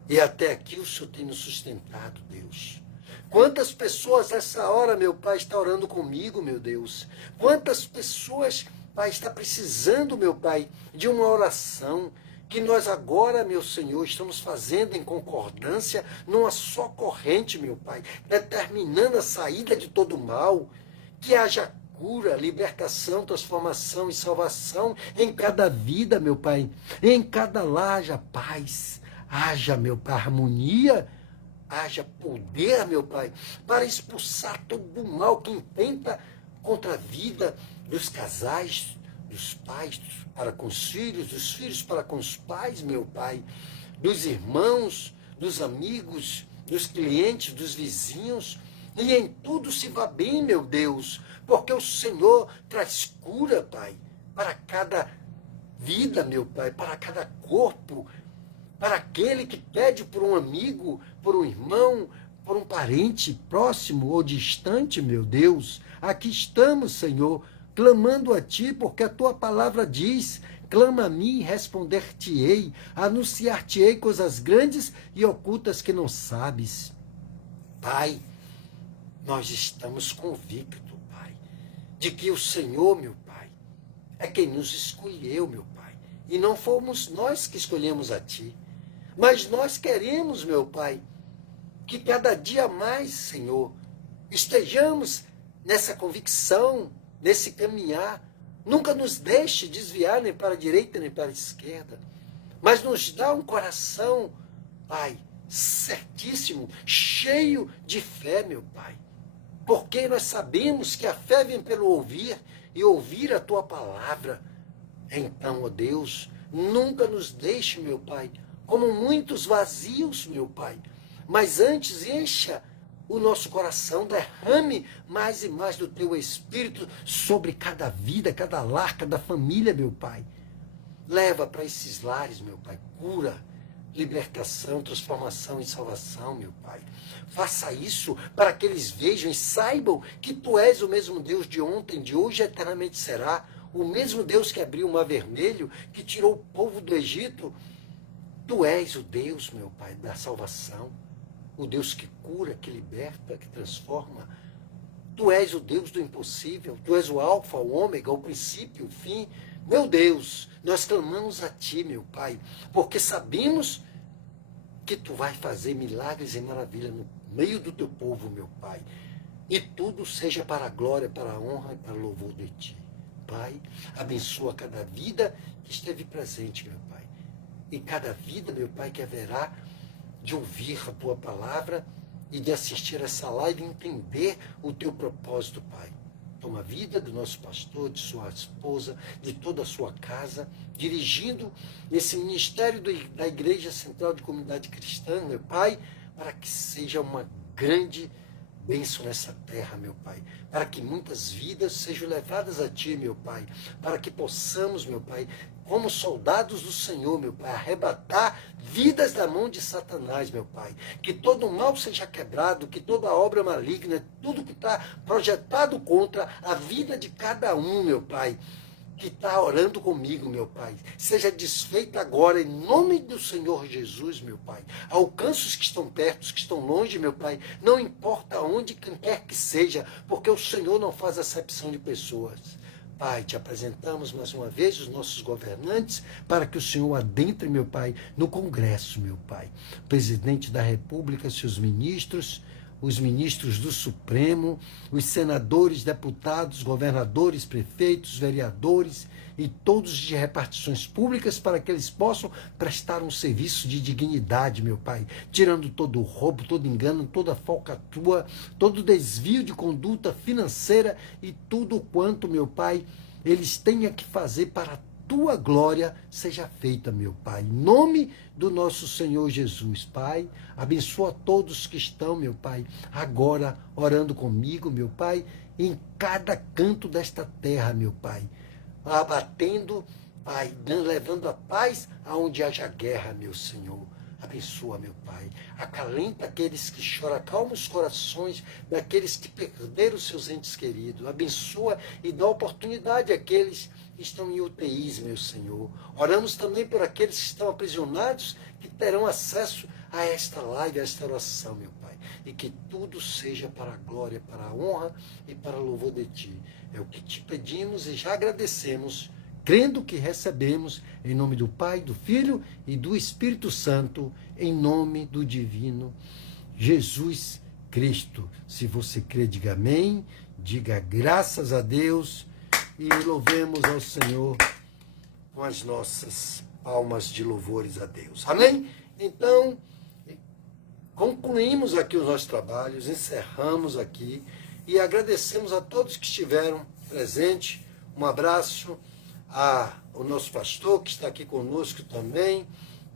E até aqui o Senhor tem nos sustentado, Deus. Quantas pessoas nessa hora, meu Pai, está orando comigo, meu Deus. Quantas pessoas, Pai, está precisando, meu Pai, de uma oração que nós agora, meu Senhor, estamos fazendo em concordância numa só corrente, meu Pai, determinando a saída de todo mal, que haja cura, libertação, transformação e salvação em cada vida, meu Pai, em cada lar haja paz, haja, meu Pai, harmonia, haja poder, meu Pai, para expulsar todo o mal que intenta contra a vida dos casais, dos pais para com os filhos, dos filhos para com os pais, meu Pai, dos irmãos, dos amigos, dos clientes, dos vizinhos, e em tudo se vá bem, meu Deus, porque o Senhor traz cura, Pai, para cada vida, meu Pai, para cada corpo, para aquele que pede por um amigo, por um irmão, por um parente próximo ou distante, meu Deus. Aqui estamos, Senhor, clamando a Ti, porque a Tua palavra diz: clama a mim e responder-te-ei, anunciar-te-ei coisas grandes e ocultas que não sabes. Pai, nós estamos convictos, Pai, de que o Senhor, meu Pai, é quem nos escolheu, meu Pai, e não fomos nós que escolhemos a Ti. Mas nós queremos, meu Pai, que cada dia mais, Senhor, estejamos nessa convicção, nesse caminhar. Nunca nos deixe desviar nem para a direita nem para a esquerda, mas nos dá um coração, Pai, certíssimo, cheio de fé, meu Pai. Porque nós sabemos que a fé vem pelo ouvir e ouvir a Tua palavra. Então, ó Deus, nunca nos deixe, meu Pai, como muitos vazios, meu Pai, mas antes encha o nosso coração, derrame mais e mais do Teu Espírito sobre cada vida, cada lar, cada família, meu Pai. Leva para esses lares, meu Pai, cura, libertação, transformação e salvação, meu Pai. Faça isso para que eles vejam e saibam que Tu és o mesmo Deus de ontem, de hoje e eternamente será. O mesmo Deus que abriu o mar vermelho, que tirou o povo do Egito, Tu és o Deus, meu Pai, da salvação, o Deus que cura, que liberta, que transforma. Tu és o Deus do impossível, Tu és o alfa, o ômega, o princípio, o fim. Meu Deus, nós clamamos a Ti, meu Pai, porque sabemos que Tu vai fazer milagres e maravilhas no meio do Teu povo, meu Pai. E tudo seja para a glória, para a honra e para o louvor de Ti. Pai, abençoa cada vida que esteve presente, meu Pai. E cada vida, meu Pai, que haverá de ouvir a Tua palavra e de assistir essa live e entender o Teu propósito, Pai. Toma a vida do nosso pastor, de sua esposa, de toda a sua casa, dirigindo esse ministério da Igreja Central de Comunidade Cristã, meu Pai, para que seja uma grande bênção nessa terra, meu Pai, para que muitas vidas sejam levadas a Ti, meu Pai, para que possamos, meu Pai, como soldados do Senhor, meu Pai, arrebatar vidas da mão de Satanás, meu Pai, que todo mal seja quebrado, que toda obra maligna, tudo que está projetado contra a vida de cada um, meu Pai, que está orando comigo, meu Pai, seja desfeita agora, em nome do Senhor Jesus, meu Pai. Alcance os que estão perto, os que estão longe, meu Pai, não importa onde, quem quer que seja, porque o Senhor não faz acepção de pessoas. Pai, te apresentamos mais uma vez os nossos governantes, para que o Senhor adentre, meu Pai, no Congresso, meu Pai. Presidente da República, seus ministros, os ministros do Supremo, os senadores, deputados, governadores, prefeitos, vereadores e todos de repartições públicas, para que eles possam prestar um serviço de dignidade, meu Pai, tirando todo o roubo, todo engano, toda falcatrua, todo desvio de conduta financeira e tudo quanto, meu Pai, eles tenham que fazer para a Tua glória seja feita, meu Pai. Em nome do nosso Senhor Jesus, Pai, abençoa todos que estão, meu Pai, agora orando comigo, meu Pai, em cada canto desta terra, meu Pai, abatendo, Pai, levando a paz aonde haja guerra, meu Senhor. Abençoa, meu Pai. Acalenta aqueles que choram, acalma os corações daqueles que perderam seus entes queridos. Abençoa e dá oportunidade àqueles que estão em UTIs, meu Senhor. Oramos também por aqueles que estão aprisionados, que terão acesso a esta live, a esta oração, meu Pai. E que tudo seja para a glória, para a honra e para o louvor de Ti. É o que te pedimos e já agradecemos, crendo que recebemos, em nome do Pai, do Filho e do Espírito Santo, em nome do divino Jesus Cristo. Se você crê, diga amém, diga graças a Deus e louvemos ao Senhor com as nossas palmas de louvores a Deus. Amém? Então, concluímos aqui os nossos trabalhos, encerramos aqui e agradecemos a todos que estiveram presentes. Um abraço ao nosso pastor, que está aqui conosco também,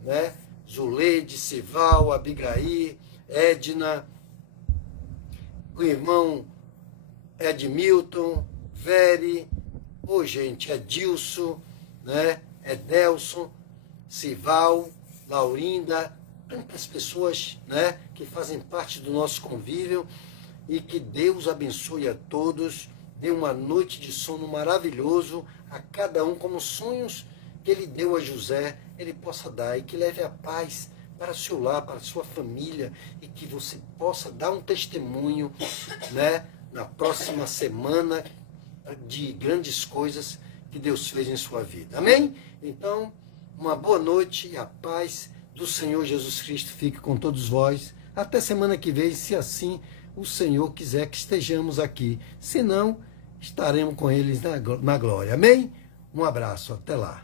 né? Zuleide, Sival, Abigail, Edna, o irmão Edmilton, Vere, gente, Edilson, né? Edelson, Sival, Laurinda, tantas pessoas, né, que fazem parte do nosso convívio, e que Deus abençoe a todos, dê uma noite de sono maravilhoso a cada um, como sonhos que Ele deu a José, Ele possa dar, e que leve a paz para o seu lar, para a sua família, e que você possa dar um testemunho, né, na próxima semana, de grandes coisas que Deus fez em sua vida. Amém? Então, uma boa noite e a paz do Senhor Jesus Cristo fique com todos vós. Até semana que vem, se assim o Senhor quiser que estejamos aqui. Se não, estaremos com eles na glória. Amém? Um abraço, até lá.